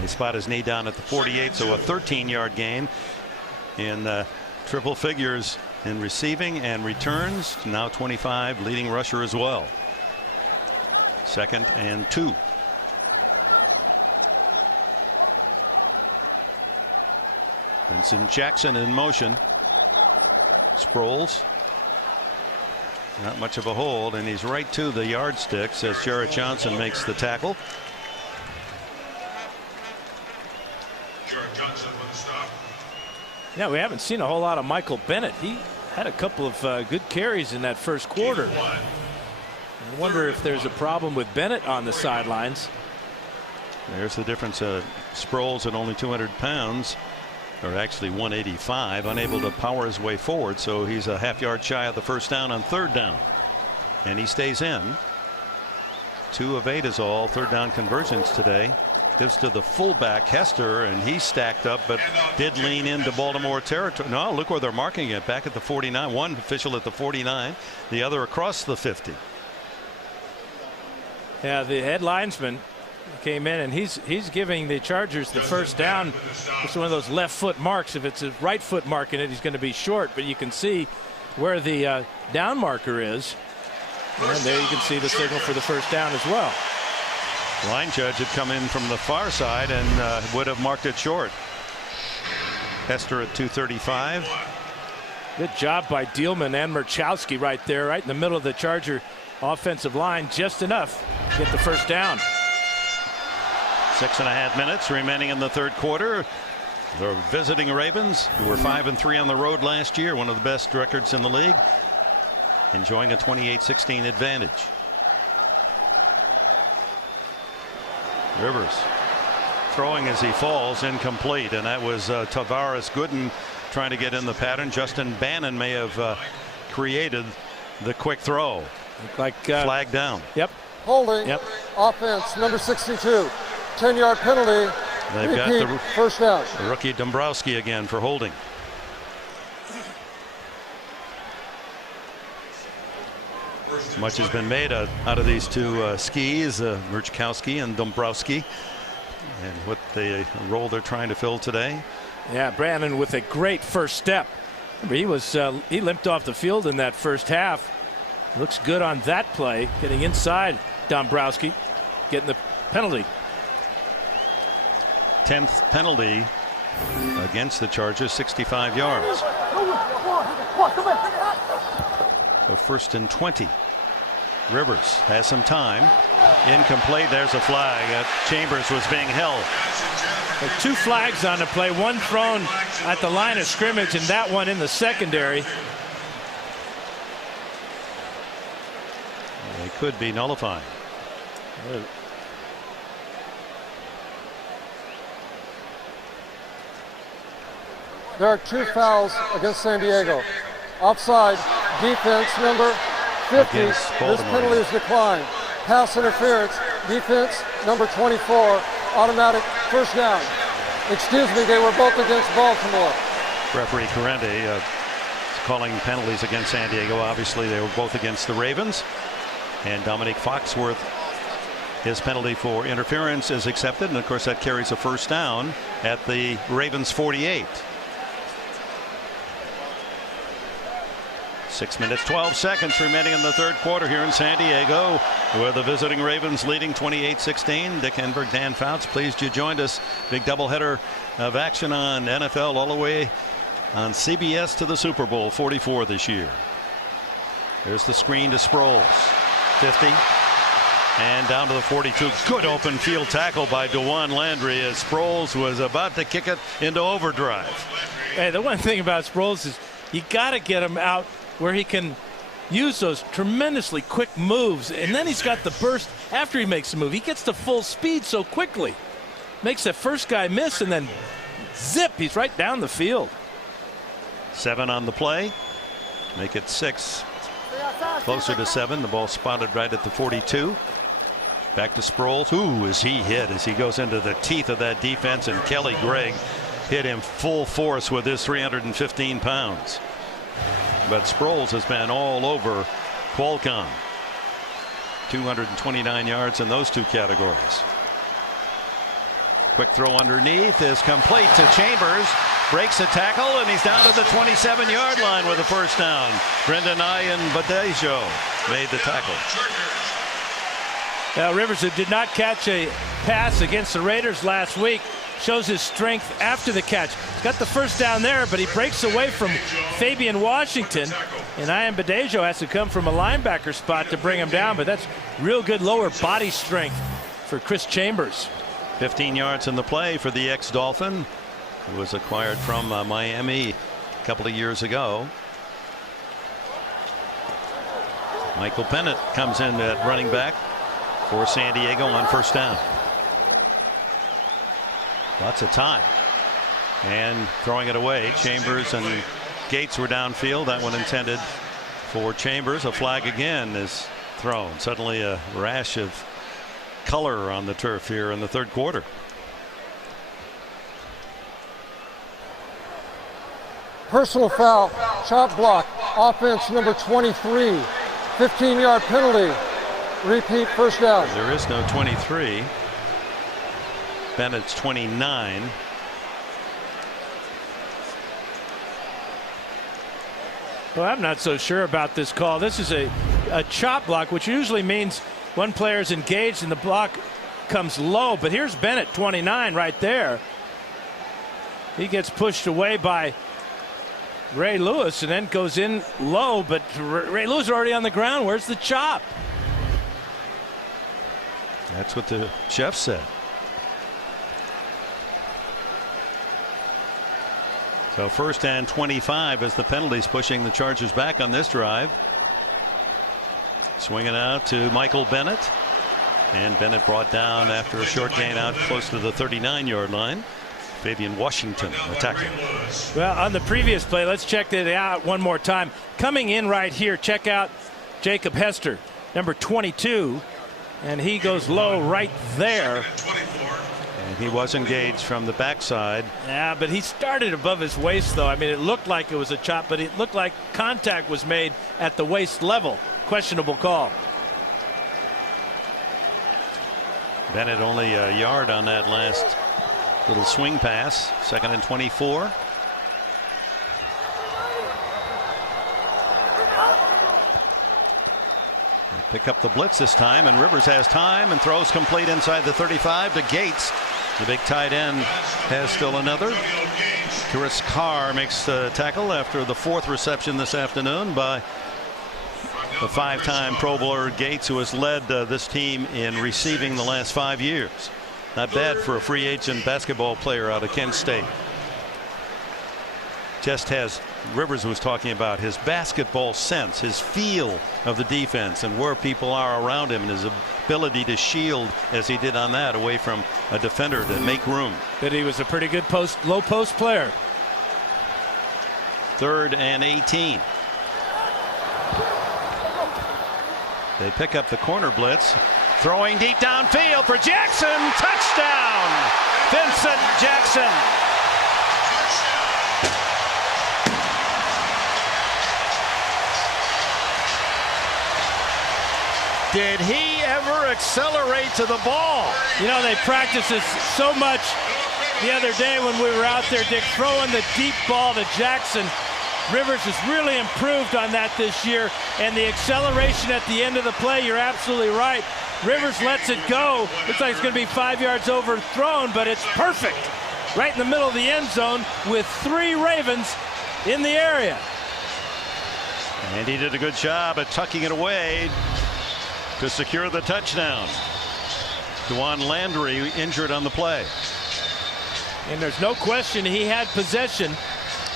They spot his knee down at the 48, so a 13-yard gain in triple figures in receiving and returns. Now 25, leading rusher as well. 2nd and 2. Vincent Jackson in motion. Sproles. Not much of a hold, and he's right to the yardsticks as Jarrett Johnson makes the tackle. Jarrett Johnson with a stop. Yeah, we haven't seen a whole lot of Michael Bennett. He had a couple of good carries in that first quarter. I wonder if there's a problem with Bennett on the sidelines. There's the difference. Sproles at only 200 pounds, or actually 185, unable to power his way forward, so he's a half-yard shy of the first down on 3rd down. And he stays in. 2 of 8 is all 3rd down conversions today. Gives to the fullback Hester, and he's stacked up, but did lean into Baltimore territory. No, look where they're marking it, back at the 49. One official at the 49, the other across the 50. Yeah, the head linesman came in, and he's giving the Chargers the first down. It's one of those left foot marks. If it's a right foot marking it, he's going to be short, but you can see where the down marker is, and there you can see the signal for the first down as well. Line judge had come in from the far side and would have marked it short. Hester at 235. Good job by Dielman and Murchowski right there, right in the middle of the Charger offensive line, just enough to get the first down. 6.5 minutes remaining in the 3rd quarter. The visiting Ravens, who were 5-3 on the road last year, one of the best records in the league, enjoying a 28-16 advantage. Rivers throwing as he falls, incomplete, and that was Tavares Gooden trying to get in the pattern. Justin Bannon may have created the quick throw. Like flag down. Yep. Holding. Yep. Offense number 62. 10-yard penalty. They've got the first down. The rookie Dombrowski again for holding. Much has been made out of these two skis, Murchowski and Dombrowski, and what the role they're trying to fill today. Yeah, Brandon with a great first step. Remember, he limped off the field in that first half. Looks good on that play, getting inside Dombrowski. getting the penalty. 10th penalty against the Chargers, 65 yards. So 1st and 20. Rivers has some time. Incomplete. There's a flag. Chambers was being held. There are 2 flags on the play, one thrown at the line of scrimmage and that one in the secondary. They could be nullified. There are 2 fouls against San Diego. Offside, defense number 50. Against This Baltimore. penalty is declined. Pass interference, defense number 24, automatic first down. Excuse me, they were both against Baltimore. Referee Corrente is calling penalties against San Diego. Obviously, they were both against the Ravens. And Dominique Foxworth, his penalty for interference is accepted. And of course, that carries a first down at the Ravens 48. 6 minutes, 12 seconds remaining in the third quarter here in San Diego, where the visiting Ravens leading 28-16. Dick Enberg, Dan Fouts, pleased you joined us. Big doubleheader of action on NFL all the way on CBS to the Super Bowl 44 this year. There's the screen to Sproles. 50 and down to the 42. Good open field tackle by DeJuan Landry as Sproles was about to kick it into overdrive. Hey, the one thing about Sproles is you got to get him out where he can use those tremendously quick moves, and then he's got the burst after he makes the move. He gets to full speed so quickly, makes the first guy miss, and then zip, he's right down the field. 7 on the play, make it 6, closer to 7. The ball spotted right at the 42. Back to Sproles. Ooh, is he hit as he goes into the teeth of that defense, and Kelly Gregg hit him full force with his 315 pounds. But Sproles has been all over Qualcomm. 229 yards in those 2 categories. Quick throw underneath is complete to Chambers. Breaks a tackle, and he's down to the 27-yard line with a first down. Brendan Ayanbadejo made the tackle. Now, Rivers, who did not catch a pass against the Raiders last week, shows his strength after the catch. He's got the first down there, but he breaks away from Fabian Washington, and Ayanbadejo has to come from a linebacker spot to bring him down, but that's real good lower body strength for Chris Chambers. 15 yards in the play for the ex-Dolphin, who was acquired from Miami a couple of years ago. Michael Bennett comes in at running back for San Diego on first down. Lots of time. And throwing it away. Chambers and Gates were downfield. That one intended for Chambers. A flag again is thrown. Suddenly a rash of color on the turf here in the third quarter. Personal foul, chop block, offense number 23, 15-yard penalty, repeat first down. There is no 23. Bennett's 29. Well, I'm not so sure about this call. This is a chop block, which usually means one player is engaged and the block comes low. But here's Bennett, 29, right there. He gets pushed away by Ray Lewis and then goes in low, but Ray Lewis is already on the ground. Where's the chop? That's what the chef said. So 1st and 25 as the penalties pushing the Chargers back on this drive. Swinging out to Michael Bennett, and Bennett brought down after a short gain out close to the 39-yard line. Fabian Washington attacking. Well, on the previous play, let's check that out one more time. Coming in right here, check out Jacob Hester, number 22, and he goes low right there. And he was engaged from the backside. Yeah, but he started above his waist, though. I mean, it looked like it was a chop, but it looked like contact was made at the waist level. Questionable call. Bennett only a yard on that last little swing pass. 2nd and 24. pick up the blitz this time, and Rivers has time and throws complete inside the 35 to Gates. The big tight end has still another. Chris Carr makes the tackle after the 4th reception this afternoon by the 5-time Pro Bowler Gates, who has led this team in receiving the last 5 years. Not bad for a free agent basketball player out of Kent State. Just has, Rivers was talking about his basketball sense, his feel of the defense and where people are around him, and his ability to shield as he did on that away from a defender to make room. That he was a pretty good low post player. 3rd and 18. They pick up the corner blitz, throwing deep downfield for Jackson. Touchdown, Vincent Jackson. Did he ever accelerate to the ball? You know, they practiced this so much the other day when we were out there, Dick, throwing the deep ball to Jackson. Rivers has really improved on that this year, and the acceleration at the end of the play, you're absolutely right. Rivers lets it go. Looks like it's going to be 5 yards overthrown, but it's perfect. Right in the middle of the end zone with 3 Ravens in the area. And he did a good job at tucking it away to secure the touchdown. Dwan Landry injured on the play. And there's no question he had possession.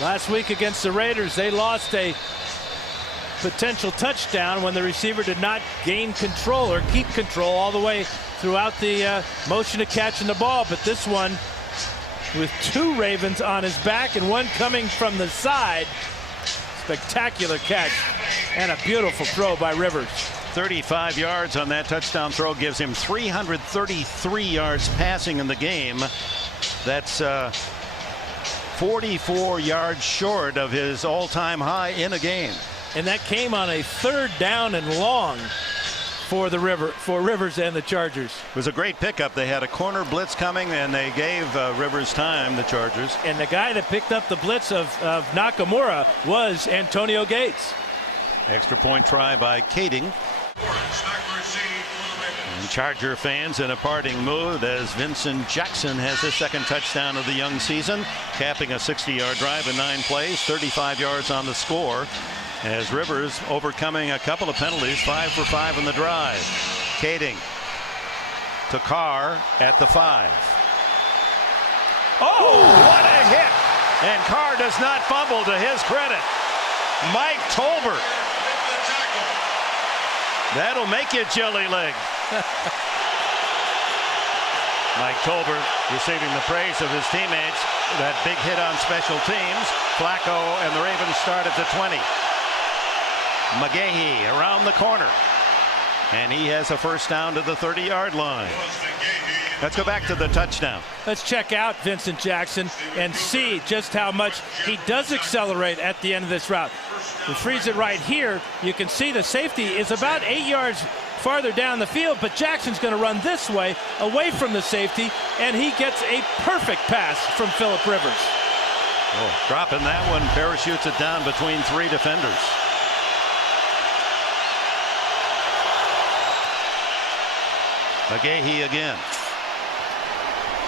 Last week against the Raiders, they lost a potential touchdown when the receiver did not gain control or keep control all the way throughout the motion of catching the ball. But this one, with 2 Ravens on his back and 1 coming from the side, spectacular catch and a beautiful throw by Rivers. 35 yards on that touchdown throw gives him 333 yards passing in the game. That's 44 yards short of his all-time high in a game. And that came on a 3rd down and long for Rivers and the Chargers. It was a great pickup. They had a corner blitz coming, and they gave Rivers time, the Chargers. And the guy that picked up the blitz of Nakamura was Antonio Gates. Extra point try by Kading. And Charger fans in a parting mood as Vincent Jackson has his 2nd touchdown of the young season, capping a 60-yard drive in 9 plays, 35 yards on the score, as Rivers overcoming a couple of penalties, 5 for 5 in the drive. Kading to Carr at the 5. Oh, what a hit! And Carr does not fumble, to his credit. Mike Tolbert. That'll make you jelly leg. Mike Tolbert receiving the praise of his teammates. That big hit on special teams. Flacco and the Ravens start at the 20. McGahee around the corner, and he has a 1st down to the 30-yard line. Let's go back to the touchdown. Let's check out Vincent Jackson and see just how much he does accelerate at the end of this route. We freeze it right here. You can see the safety is about 8 yards farther down the field, but Jackson's going to run this way away from the safety, and he gets a perfect pass from Philip Rivers. Oh, dropping that one, parachutes it down between 3 defenders. McGahee again.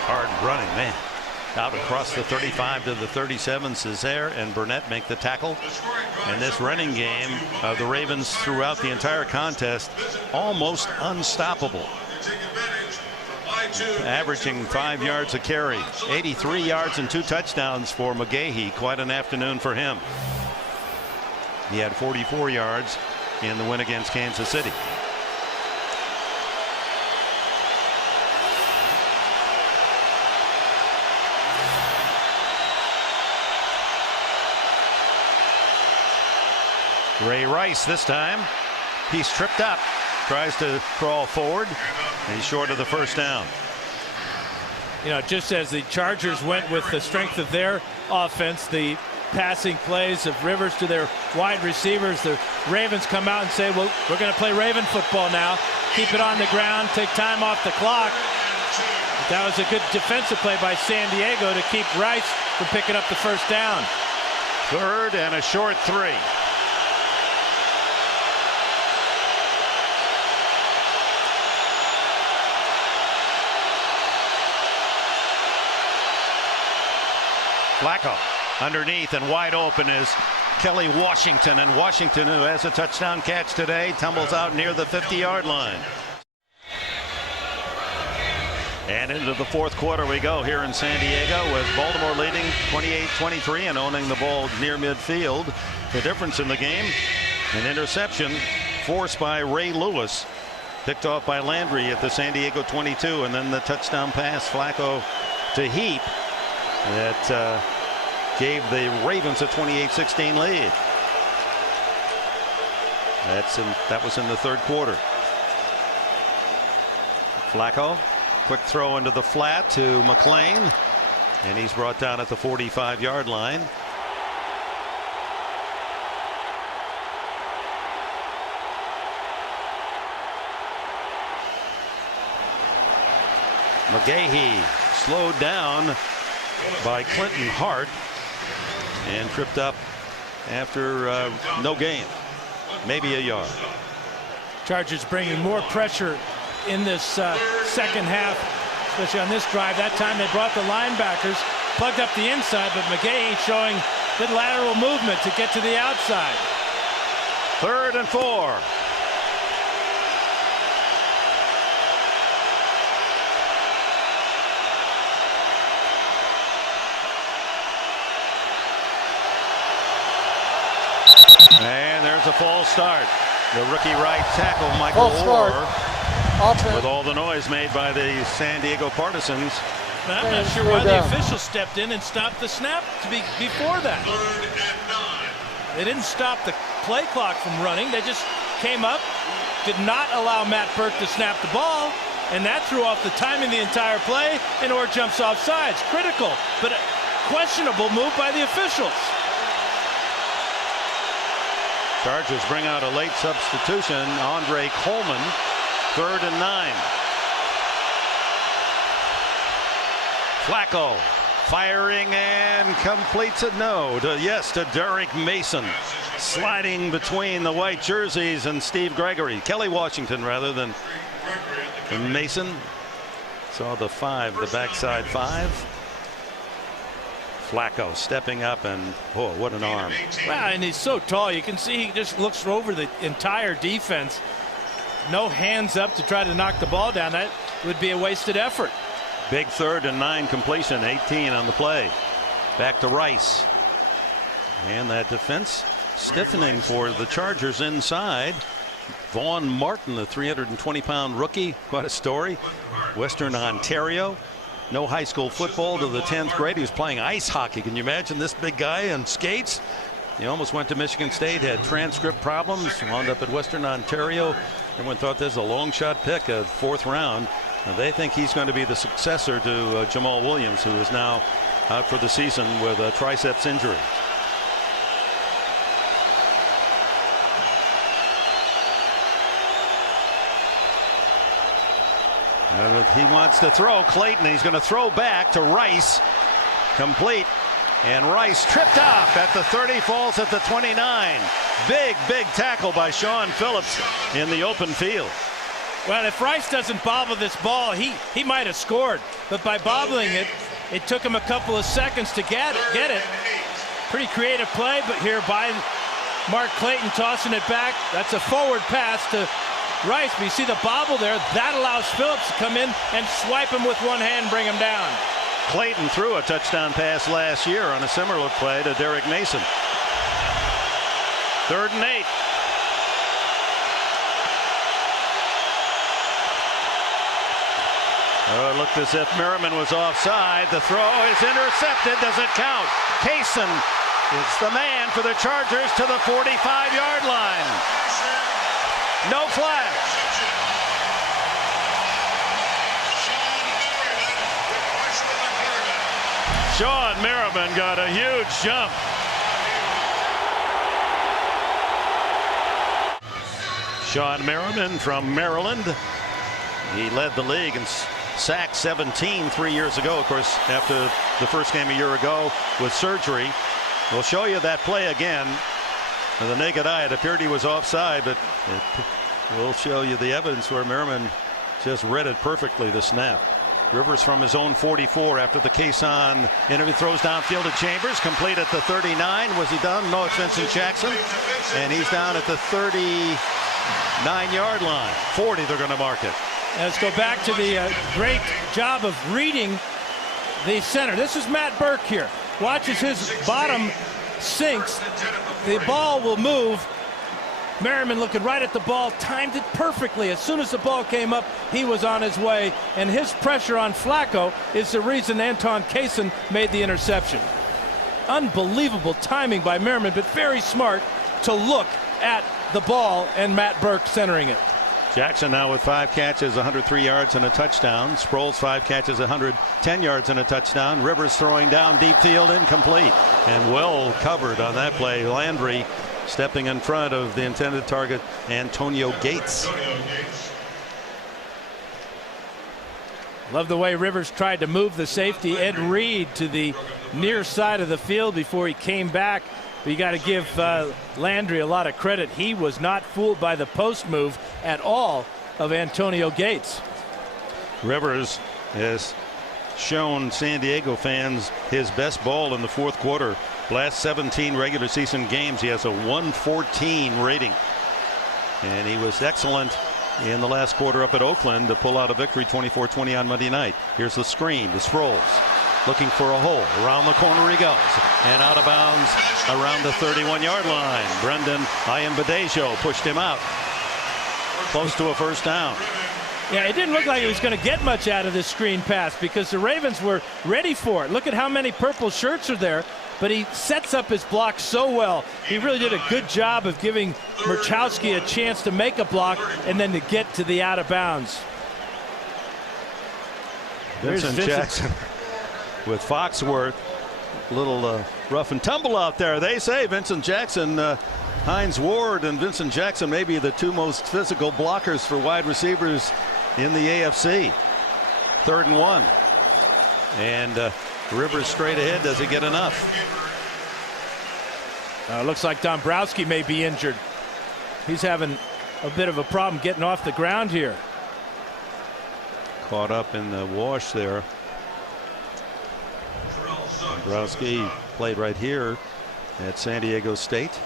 Hard running, man. Out across the 35 to the 37. Cesare and Burnett make the tackle. And this running game of the Ravens throughout the entire contest, almost unstoppable. Averaging 5 yards a carry. 83 yards and 2 touchdowns for McGahee. Quite an afternoon for him. He had 44 yards in the win against Kansas City. Ray Rice this time. He's tripped up. Tries to crawl forward. He's short of the 1st down. You know, just as the Chargers went with the strength of their offense, the passing plays of Rivers to their wide receivers, the Ravens come out and say, well, we're going to play Raven football now. Keep it on the ground, take time off the clock. That was a good defensive play by San Diego to keep Rice from picking up the 1st down. 3rd and a short 3. Flacco underneath, and wide open is Kelly Washington, and Washington, who has a touchdown catch today, tumbles out near the 50-yard line. And into the fourth quarter we go here in San Diego, with Baltimore leading 28-23 and owning the ball near midfield. The difference in the game, an interception forced by Ray Lewis, picked off by Landry at the San Diego 22, and then the touchdown pass, Flacco to Heap, that gave the Ravens a 28-16 lead. That was in the third quarter. Flacco, quick throw into the flat to McLean, and he's brought down at the 45-yard line. McGahee slowed down by Clinton Hart and tripped up after no gain, maybe a yard. Chargers bringing more pressure in this second half, especially on this drive. That time they brought the linebackers, plugged up the inside, but McGahee showing good lateral movement to get to the outside. 3rd and 4. And there's a false start. The rookie right tackle, Michael Orr, with all the noise made by the San Diego Partisans. But I'm not sure why the official stepped in and stopped the snap before that. They didn't stop the play clock from running. They just came up, did not allow Matt Burke to snap the ball, and that threw off the timing of the entire play, and Orr jumps off sides. Critical, but a questionable move by the officials. Chargers bring out a late substitution, Andre Coleman, 3rd and 9. Flacco firing and completes it. To Derek Mason, sliding between the white jerseys and Steve Gregory. Kelly Washington rather than Mason. Saw the 5, the backside 5. Flacco stepping up, and what an arm. Wow, and he's so tall, you can see he just looks over the entire defense. No hands up to try to knock the ball down. That would be a wasted effort. Big 3rd and 9 completion, 18 on the play. Back to Rice, and that defense stiffening for the Chargers inside. Vaughn Martin, the 320-pound rookie, quite a story. Western Ontario. No high school football to the 10th grade. He was playing ice hockey. Can you imagine this big guy on skates? He almost went to Michigan State, had transcript problems, wound up at Western Ontario. Everyone thought this was a long shot pick, a 4th round. And they think he's going to be the successor to Jamal Williams, who is now out for the season with a triceps injury. He wants to throw. Clayton, he's going to throw back to Rice. Complete. And Rice tripped up at the 30, falls at the 29. Big tackle by Sean Phillips in the open field. Well, if Rice doesn't bobble this ball, he might have scored. But by bobbling it, it took him a couple of seconds to get it. Pretty creative play, but here by Mark Clayton tossing it back. That's a forward pass to Rice, but you see the bobble there. That allows Phillips to come in and swipe him with one hand, bring him down. Clayton threw a touchdown pass last year on a similar play to Derek Mason. 3rd and 8. Looked as if Merriman was offside. The throw is intercepted. Does it count? Kaysen is the man for the Chargers to the 45-yard line. No flag. Sean Merriman got a huge jump. Sean Merriman from Maryland. He led the league in sacks 17 3 years ago. Of course, after the first game a year ago with surgery. We'll show you that play again. With the naked eye, it appeared he was offside, but we'll show you the evidence where Merriman just read it perfectly, the snap. Rivers from his own 44 after the Quezon interview throws downfield to Chambers, complete at the 39. Was he done? No, it's Vincent Jackson, and he's down at the 39-yard line. 40, they're going to mark it. Let's go back to the great job of reading the center. This is Matt Burke here. Watch as his bottom sinks. The ball will move. Merriman looking right at the ball, timed it perfectly. As soon as the ball came up, he was on his way, and his pressure on Flacco is the reason Anton Quezon made the interception. Unbelievable timing by Merriman, but very smart to look at the ball and Matt Burke centering it. Jackson now with 5 catches, 103 yards and a touchdown. Sproles 5 catches, 110 yards and a touchdown. Rivers throwing down deep field, incomplete, and well covered on that play. Landry stepping in front of the intended target, Antonio Gates. Love the way Rivers tried to move the safety Ed Reed to the near side of the field before he came back. But you got to give Landry a lot of credit. He was not fooled by the post move at all of Antonio Gates. Rivers has shown San Diego fans his best ball in the fourth quarter. Last 17 regular season games, he has a 114 rating. And he was excellent in the last quarter up at Oakland to pull out a victory 24-20 on Monday night. Here's the screen to Sproles. Looking for a hole. Around the corner he goes. And out of bounds around the 31-yard line. Brendan Ayanbadejo pushed him out. Close to a first down. Yeah, it didn't look like he was going to get much out of this screen pass because the Ravens were ready for it. Look at how many purple shirts are there. But he sets up his block so well. He really did a good job of giving Murchowski a chance to make a block and then to get to the out of bounds. Vincent Jackson with Foxworth. A little rough and tumble out there. They say Vincent Jackson, Hines Ward and Vincent Jackson may be the 2 most physical blockers for wide receivers in the AFC. 3rd and 1. And Rivers straight ahead. Does he get enough? Looks like Dombrowski may be injured. He's having a bit of a problem getting off the ground here. Caught up in the wash there. Dombrowski played right here at San Diego State.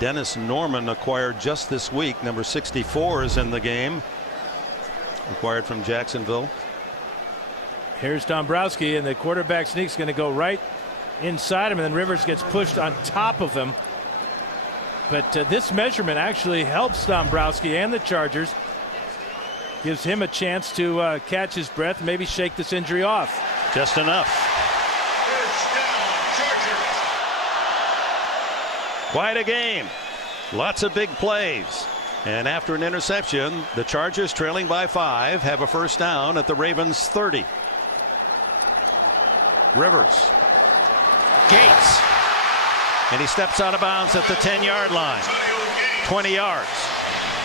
Dennis Norman acquired just this week. Number 64 is in the game. Acquired from Jacksonville. Here's Dombrowski, and the quarterback sneak's going to go right inside him, and then Rivers gets pushed on top of him. But this measurement actually helps Dombrowski and the Chargers. Gives him a chance to catch his breath, maybe shake this injury off. Just enough. Quite a game. Lots of big plays. And after an interception, the Chargers, trailing by 5, have a first down at the Ravens' 30. Rivers. Gates. And he steps out of bounds at the 10-yard line. 20 yards.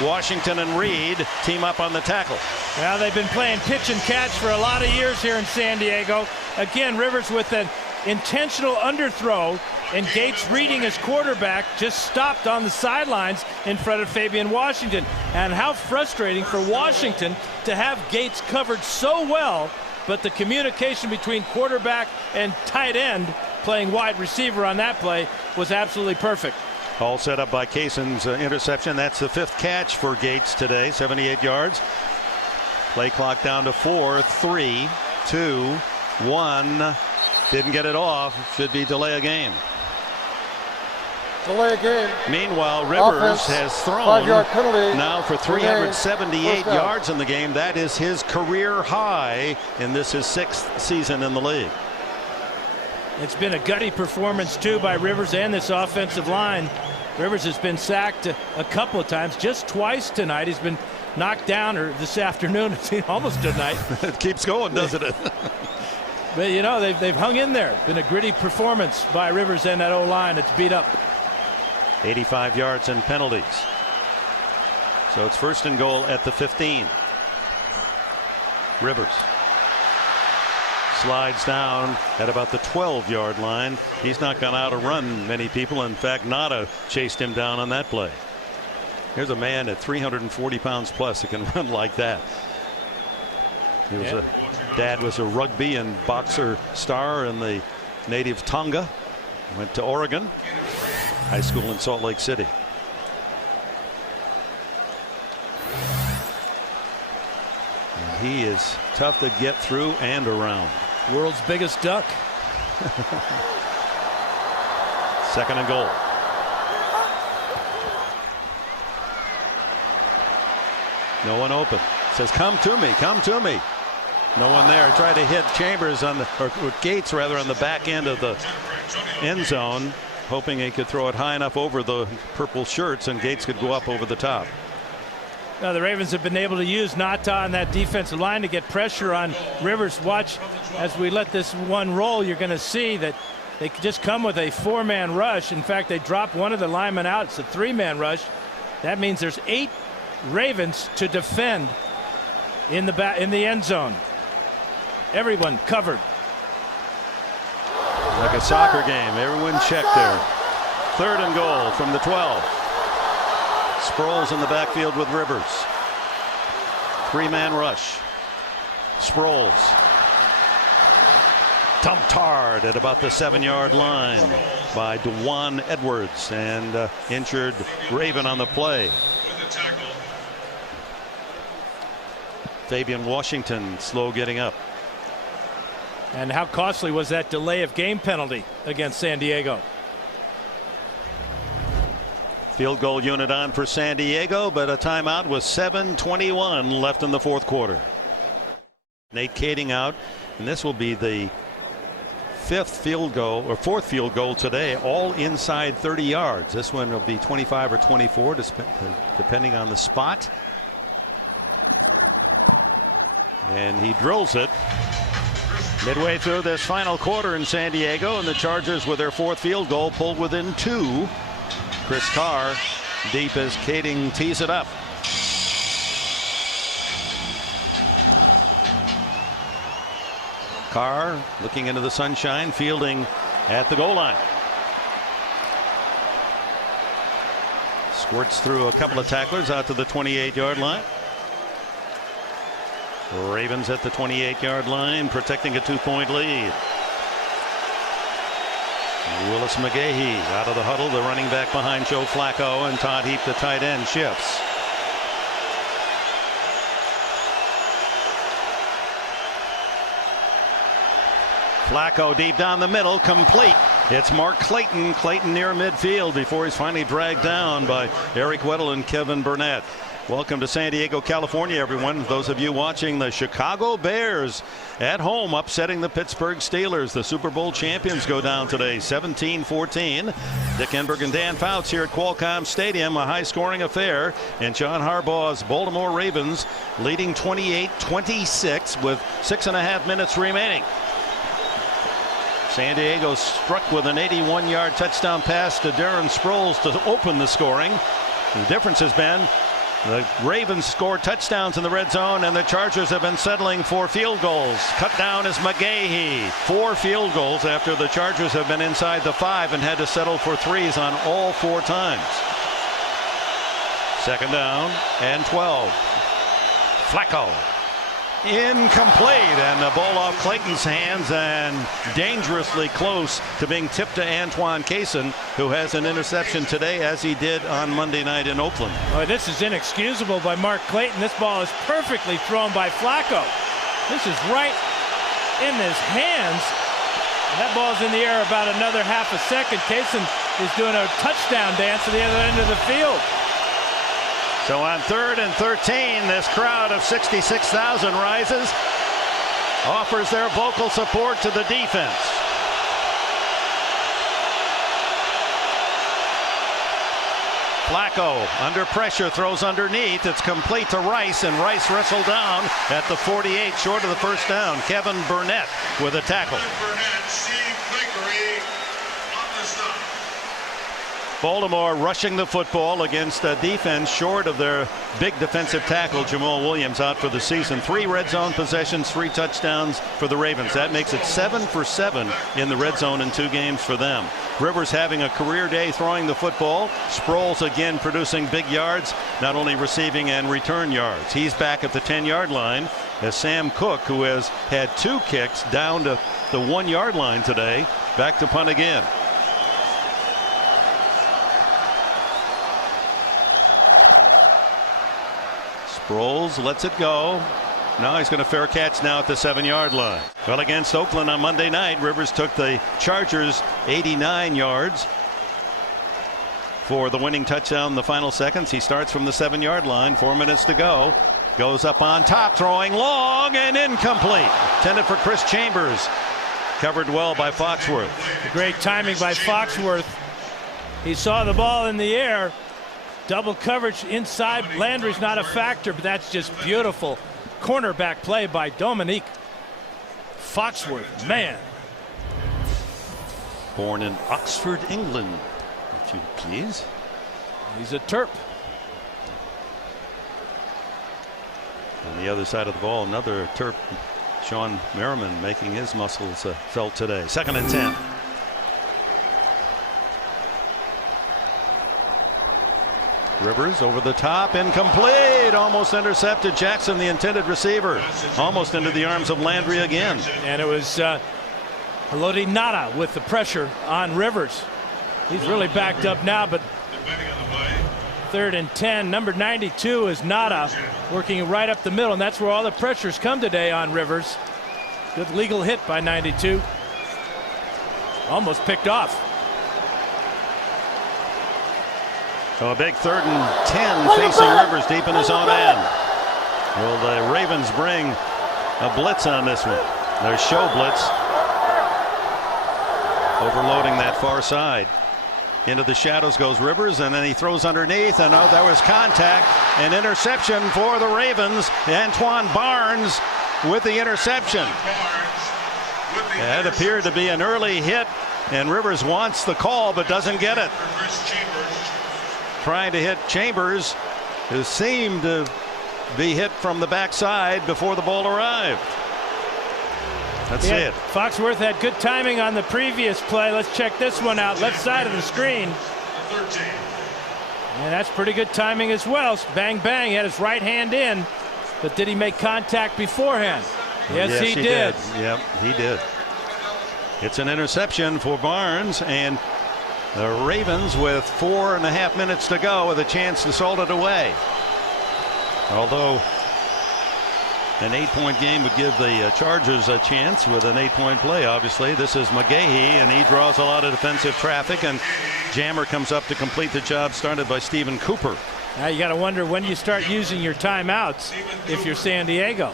Washington and Reed team up on the tackle. Well, they've been playing pitch and catch for a lot of years here in San Diego. Again, Rivers with an intentional underthrow, and Gates, reading his quarterback, just stopped on the sidelines in front of Fabian Washington. And how frustrating for Washington to have Gates covered so well, but the communication between quarterback and tight end playing wide receiver on that play was absolutely perfect. All set up by Quezon's interception. That's the 5th catch for Gates today, 78 yards. Play clock down to 4, 3, 2, 1. Didn't get it off. Should be delay a game. Delay a game. Meanwhile, Rivers has thrown 5-yard penalty now for 378 yards in the game. That is his career high, and this is 6th season in the league. It's been a gutty performance too by Rivers and this offensive line. Rivers has been sacked a couple of times, just twice tonight. He's been knocked down, or this afternoon, almost tonight. It keeps going, doesn't it? But you know, they've hung in there. Been a gritty performance by Rivers and that O-line. It's beat up. 85 yards and penalties. So it's 1st and goal at the 15. Rivers slides down at about the 12-yard line. He's not gone out to run many people. In fact, Nada chased him down on that play. Here's a man at 340 pounds plus that can run like that. He was dad was a rugby and boxer star in the native Tonga. Went to Oregon. High school in Salt Lake City. And he is tough to get through and around. World's biggest duck. Second and goal. No one open. Says, come to me, come to me. No one there. He tried to hit Chambers on the, or Gates rather, on the back end of the end zone, hoping he could throw it high enough over the purple shirts and Gates could go up over the top. Now the Ravens have been able to use Nata on that defensive line to get pressure on Rivers. Watch as we let this one roll. You're going to see that they just come with a 4-man rush. In fact, they drop one of the linemen out. It's a 3-man rush. That means there's 8 Ravens to defend in the end zone. Everyone covered. Like a soccer game. Everyone checked there. Third and goal from the 12. Sproles in the backfield with Rivers. 3-man rush. Sproles. Dumped hard at about the 7-yard line by Dewan Edwards, and injured Raven on the play. Fabian Washington slow getting up. And how costly was that delay of game penalty against San Diego? Field goal unit on for San Diego, but a timeout with 7:21 left in the fourth quarter. Nate Kading out, and this will be the 5th field goal or 4th field goal today, all inside 30 yards. This one will be 25 or 24 depending on the spot. And he drills it midway through this final quarter in San Diego, and the Chargers with their 4th field goal pulled within 2. Chris Carr deep as Kading tees it up. Carr looking into the sunshine, fielding at the goal line. Squirts through a couple of tacklers out to the 28-yard line. Ravens at the 28-yard line, protecting a 2-point lead. Willis McGahee out of the huddle, the running back behind Joe Flacco, and Todd Heap, the tight end, shifts. Flacco deep down the middle, complete. It's Mark Clayton. Clayton near midfield before he's finally dragged down by Eric Weddle and Kevin Burnett. Welcome to San Diego, California, everyone. Those of you watching, the Chicago Bears at home upsetting the Pittsburgh Steelers. The Super Bowl champions go down today, 17-14. Dick Enberg and Dan Fouts here at Qualcomm Stadium, a high-scoring affair. And John Harbaugh's Baltimore Ravens leading 28-26 with 6.5 minutes remaining. San Diego struck with an 81-yard touchdown pass to Darren Sproles to open the scoring. The difference has been the Ravens score touchdowns in the red zone, and the Chargers have been settling for field goals. Cut down is McGahee. 4 field goals after the Chargers have been inside the 5 and had to settle for 3s on all 4 times. Second down and 12. Flacco. Incomplete, and the ball off Clayton's hands and dangerously close to being tipped to Antoine Cason, who has an interception today, as he did on Monday night in Oakland. Oh, this is inexcusable by Mark Clayton. This ball is perfectly thrown by Flacco. This is right in his hands. And that ball's in the air about another half a second. Cason is doing a touchdown dance at the other end of the field. So on 3rd and 13, this crowd of 66,000 rises, offers their vocal support to the defense. Flacco under pressure, throws underneath. It's complete to Rice, and Rice wrestled down at the 48, short of the first down. Kevin Burnett with a tackle. Baltimore rushing the football against a defense short of their big defensive tackle Jamal Williams, out for the season. 3 red zone possessions, 3 touchdowns for the Ravens. That makes it 7 for 7 in the red zone in 2 games for them. Rivers having a career day throwing the football. Sproles again producing big yards, not only receiving and return yards. He's back at the 10-yard line as Sam Cook, who has had 2 kicks down to the 1-yard line today, back to punt again. Sproles lets it go. Now he's going to fair catch now at the 7-yard line. Well, against Oakland on Monday night, Rivers took the Chargers 89 yards for the winning touchdown in the final seconds. He starts from the 7-yard line. 4 minutes to go. Goes up on top, throwing long and incomplete. Intended for Chris Chambers. Covered well by Foxworth. Great timing by Foxworth. He saw the ball in the air. Double coverage inside. Landry's not a factor, but that's just beautiful cornerback play by Dominique Foxworth. Man. Born in Oxford, England, if you please. He's a Terp. On the other side of the ball, another Terp, Sean Merriman, making his muscles felt today. 2nd and 10. Rivers over the top, incomplete, almost intercepted. Jackson, the intended receiver, almost into the arms of Landry again. And it was Haloti Ngata with the pressure on Rivers. He's really backed up now, but 3rd and 10. Number 92 is Ngata, working right up the middle, and that's where all the pressures come today on Rivers. Good legal hit by 92. Almost picked off. So a big 3rd and 10 facing Rivers deep in his own end. Will the Ravens bring a blitz on this one? Their show blitz. Overloading that far side. Into the shadows goes Rivers, and then he throws underneath, and oh, that was contact. An interception for the Ravens. Antoine Barnes with the interception. That appeared to be an early hit, and Rivers wants the call but doesn't get it. Trying to hit Chambers, who seemed to be hit from the backside before the ball arrived. That's it. Foxworth had good timing on the previous play. Let's check this one out. Left side of the screen. And that's pretty good timing as well. Bang, bang. He had his right hand in. But did he make contact beforehand? Yes, he did. Yep, he did. It's an interception for Barnes, and the Ravens with 4.5 minutes to go with a chance to salt it away. Although an 8-point game would give the Chargers a chance with an 8-point play. Obviously, this is McGahee, and he draws a lot of defensive traffic, and Jammer comes up to complete the job started by Stephen Cooper. Now you got to wonder when you start using your timeouts if you're San Diego.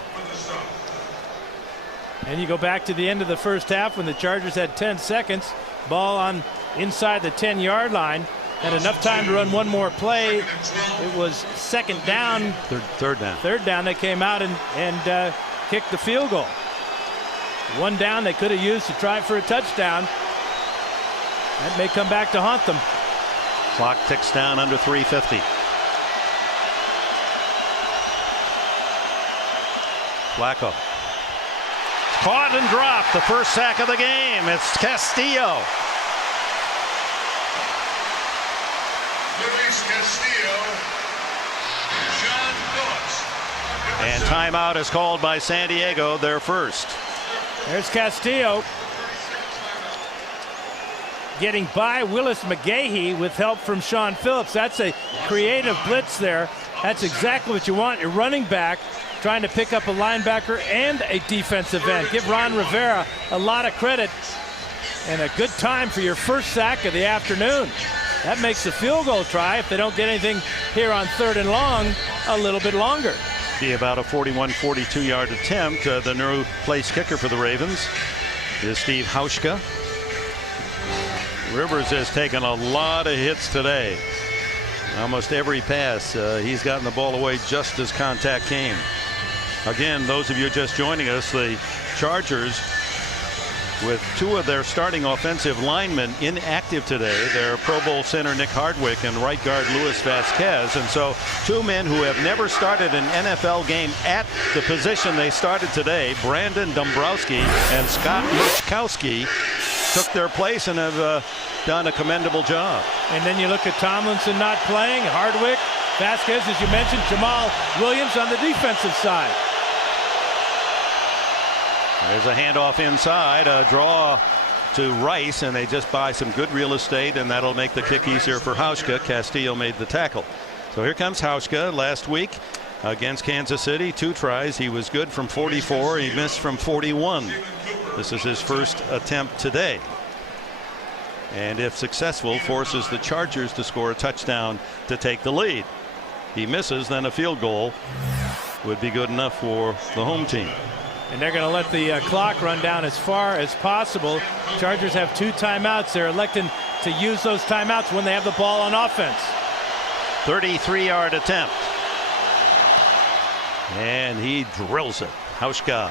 And you go back to the end of the first half when the Chargers had 10 seconds. Ball on inside the 10-yard line. Had enough time to run one more play. It was 2nd down. Third down. 3rd down. They came out and kicked the field goal. 1 down they could have used to try for a touchdown. That may come back to haunt them. Clock ticks down under 3:50. Flacco. Caught and dropped. The first sack of the game. It's Castillo. Luis Castillo. John Phillips. And timeout is called by San Diego, their first. There's Castillo getting by Willis McGahee with help from Sean Phillips. That's a creative blitz there. That's exactly what you want. Your running back trying to pick up a linebacker and a defensive end. Give Ron Rivera a lot of credit, and a good time for your first sack of the afternoon. That makes the field goal try, if they don't get anything here on 3rd and long, a little bit longer. Be about a 41-42 yard attempt. The new place kicker for the Ravens is Steve Hauschka. Rivers has taken a lot of hits today. Almost every pass he's gotten the ball away just as contact came. Again, those of you just joining us, the Chargers with two of their starting offensive linemen inactive today. Their Pro Bowl center Nick Hardwick and right guard Luis Vasquez. And so two men who have never started an NFL game at the position they started today, Brandon Dombrowski and Scott Murchkowski, took their place and have done a commendable job. And then you look at Tomlinson not playing, Hardwick, Vasquez, as you mentioned, Jamal Williams on the defensive side. There's a handoff inside, a draw to Rice, and they just buy some good real estate, and that'll make the kick easier for Hauschka. Castillo made the tackle. So here comes Hauschka. Last week against Kansas City, 2 tries. He was good from 44. He missed from 41. This is his first attempt today. And if successful, forces the Chargers to score a touchdown to take the lead. He misses, then a field goal would be good enough for the home team. And they're going to let the clock run down as far as possible. Chargers have 2 timeouts. They're electing to use those timeouts when they have the ball on offense. 33-yard attempt. And he drills it. Hauschka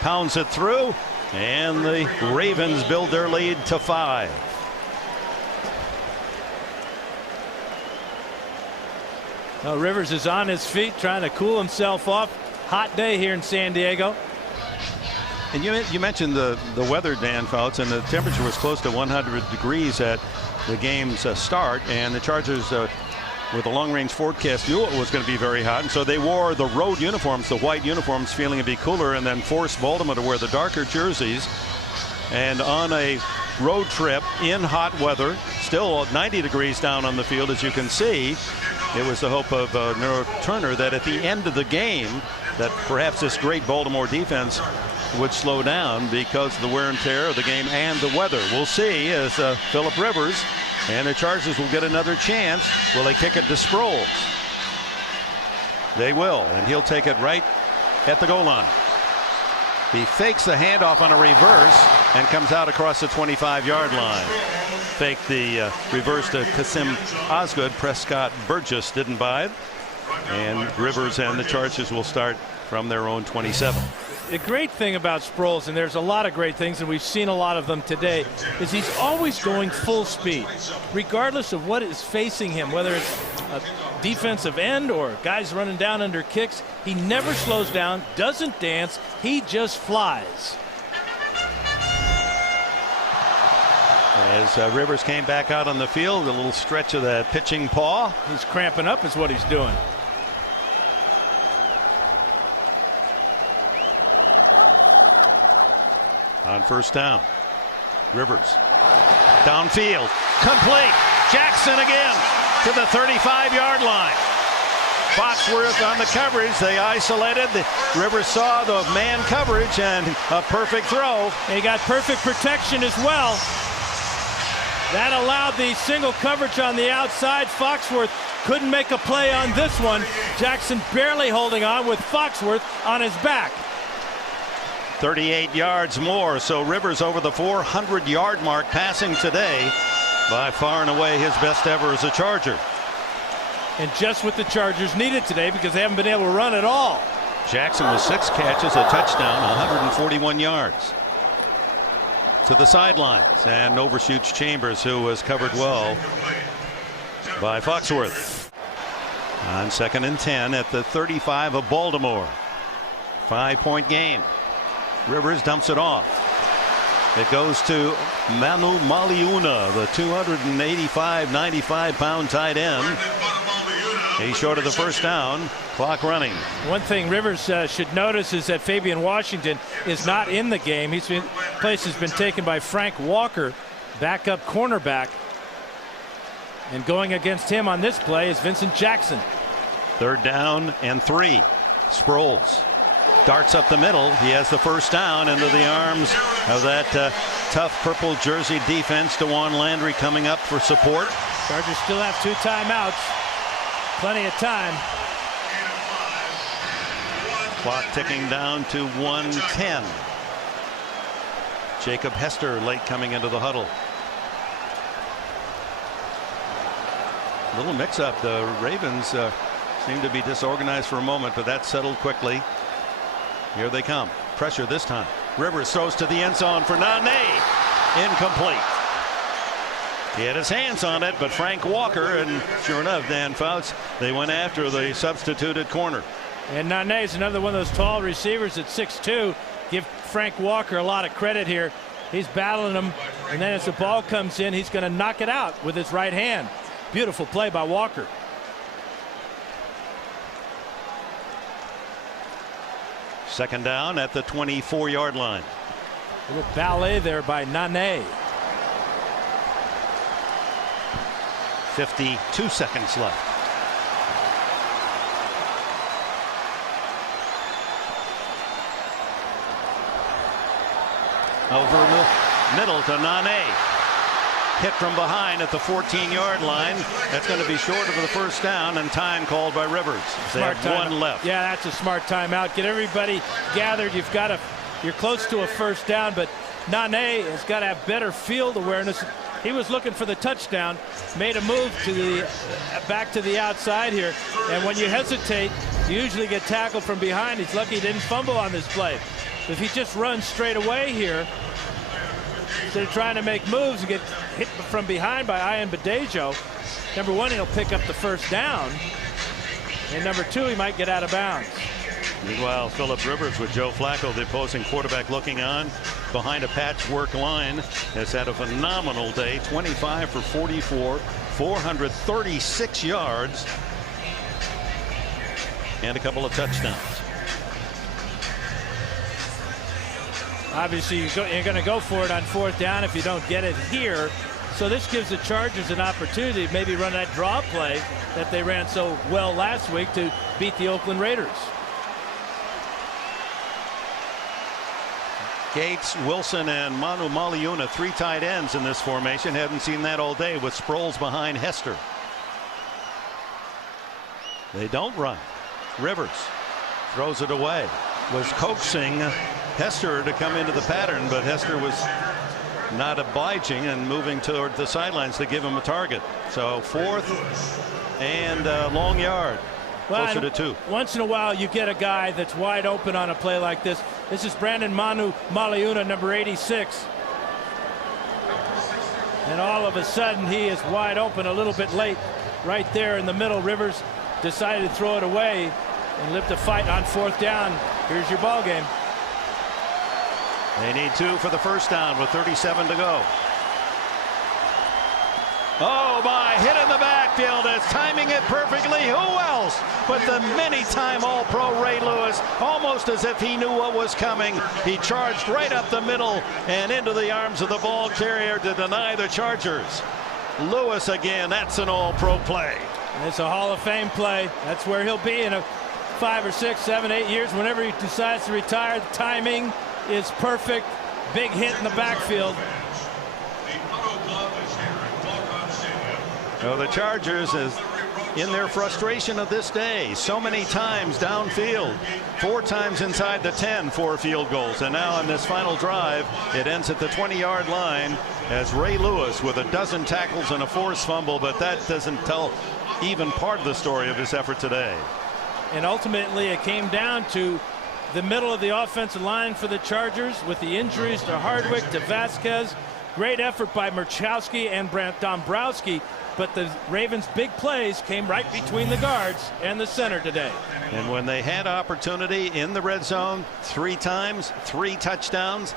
pounds it through, and the Ravens build their lead to 5. Rivers is on his feet trying to cool himself off. Hot day here in San Diego. And you mentioned the weather, Dan Fouts, and the temperature was close to 100 degrees at the game's start, and the Chargers with a long-range forecast knew it was going to be very hot, and so they wore the road uniforms, the white uniforms, feeling it'd be cooler, and then forced Baltimore to wear the darker jerseys. And on a road trip in hot weather, still 90 degrees down on the field, as you can see, it was the hope of Norv Turner that at the end of the game that perhaps this great Baltimore defense would slow down because of the wear and tear of the game and the weather. We'll see as Philip Rivers and the Chargers will get another chance. Will they kick it to Sproles? They will, and he'll take it right at the goal line. He fakes the handoff on a reverse and comes out across the 25-yard line. Fake the reverse to Kasim Osgood. Prescott Burgess didn't buy it. And Rivers and the Chargers will start from their own 27. The great thing about Sproles, and there's a lot of great things, and we've seen a lot of them today, is he's always going full speed, regardless of what is facing him, whether it's a defensive end or guys running down under kicks. He never slows down, doesn't dance, he just flies. As Rivers came back out on the field, a little stretch of that pitching paw. He's cramping up is what he's doing. On first down, Rivers downfield, complete. Jackson again to the 35-yard line. Foxworth on the coverage. They isolated. Rivers saw the man coverage and a perfect throw. He got perfect protection as well. That allowed the single coverage on the outside. Foxworth couldn't make a play on this one. Jackson barely holding on with Foxworth on his back. 38 yards more, so Rivers over the 400-yard mark passing today. By far and away his best ever as a Charger. And just what the Chargers needed today because they haven't been able to run at all. Jackson with 6 catches, a touchdown, 141 yards. To the sidelines and overshoots Chambers, who was covered well by Foxworth. On 2nd and 10 at the 35 of Baltimore. 5-point game. Rivers dumps it off. It goes to Manu Maliuna, the 285, 95-pound tight end. He's short of the first down. Clock running. One thing Rivers should notice is that Fabian Washington is not in the game. His place has been taken by Frank Walker, backup cornerback. And going against him on this play is Vincent Jackson. 3rd down and 3. Sproles darts up the middle. He has the first down into the arms of that tough purple jersey defense. DeJuan Landry coming up for support. Chargers still have 2 timeouts. Plenty of time. Clock ticking down to 1:10. Jacob Hester late coming into the huddle. Little mix-up. The Ravens seem to be disorganized for a moment, but that settled quickly. Here they come. Pressure this time. Rivers throws to the end zone for Nane. Incomplete. He had his hands on it, but Frank Walker, and sure enough, Dan Fouts, they went after the substituted corner. And Nane is another one of those tall receivers at 6'2". Give Frank Walker a lot of credit here. He's battling him, and then as the ball comes in, he's going to knock it out with his right hand. Beautiful play by Walker. Second down at the 24-yard line. A little ballet there by Nane. 52 seconds left. Over middle to Nane. Hit from behind at the 14-yard line. That's going to be short of the first down, and time called by Rivers. They have one left. Yeah, that's a smart timeout. Get everybody gathered. You're close to a first down, but Nane has got to have better field awareness. He was looking for the touchdown, made a move to the back to the outside here, and when you hesitate, you usually get tackled from behind. He's lucky he didn't fumble on this play. If he just runs straight away here, instead of trying to make moves and get hit from behind by Ian Badejo, number one, he'll pick up the first down, and number two, he might get out of bounds. Meanwhile, Philip Rivers with Joe Flacco, the opposing quarterback, looking on behind a patchwork line, has had a phenomenal day. 25 for 44, 436 yards, and a couple of touchdowns. Obviously, you're going to go for it on fourth down if you don't get it here. So this gives the Chargers an opportunity to maybe run that draw play that they ran so well last week to beat the Oakland Raiders. Gates, Wilson, and Manu Maliuna, three tight ends in this formation. Haven't seen that all day with Sproles behind Hester. They don't run. Rivers throws it away. Was coaxing Hester to come into the pattern, but Hester was not obliging and moving toward the sidelines to give him a target. So fourth and long yard. Closer to two. Once in a while you get a guy that's wide open on a play like this. This is Brandon Manu Maliuna, number 86. And all of a sudden he is wide open a little bit late right there in the middle. Rivers decided to throw it away and live to fight on fourth down. Here's your ball game. They need two for the first down with 37 to go. Oh my, hit in the backfield, is timing it perfectly. Who else but the many-time All-Pro Ray Lewis, almost as if he knew what was coming. He charged right up the middle and into the arms of the ball carrier to deny the Chargers. Lewis again, that's an All-Pro play. And it's a Hall of Fame play. That's where he'll be in 5 or 6, 7, 8 years. Whenever he decides to retire, the timing is perfect. Big hit in the backfield. So the Chargers is in their frustration of this day. So many times downfield, 4 times inside the 10 for field goals, and now on this final drive it ends at the 20-yard line as Ray Lewis with a dozen tackles and a forced fumble, but that doesn't tell even part of the story of his effort today. And ultimately it came down to the middle of the offensive line for the Chargers with the injuries to Hardwick, to Vasquez. Great effort by Murchowski and Dombrowski, but the Ravens' big plays came right between the guards and the center today. And when they had opportunity in the red zone 3 times, 3 touchdowns,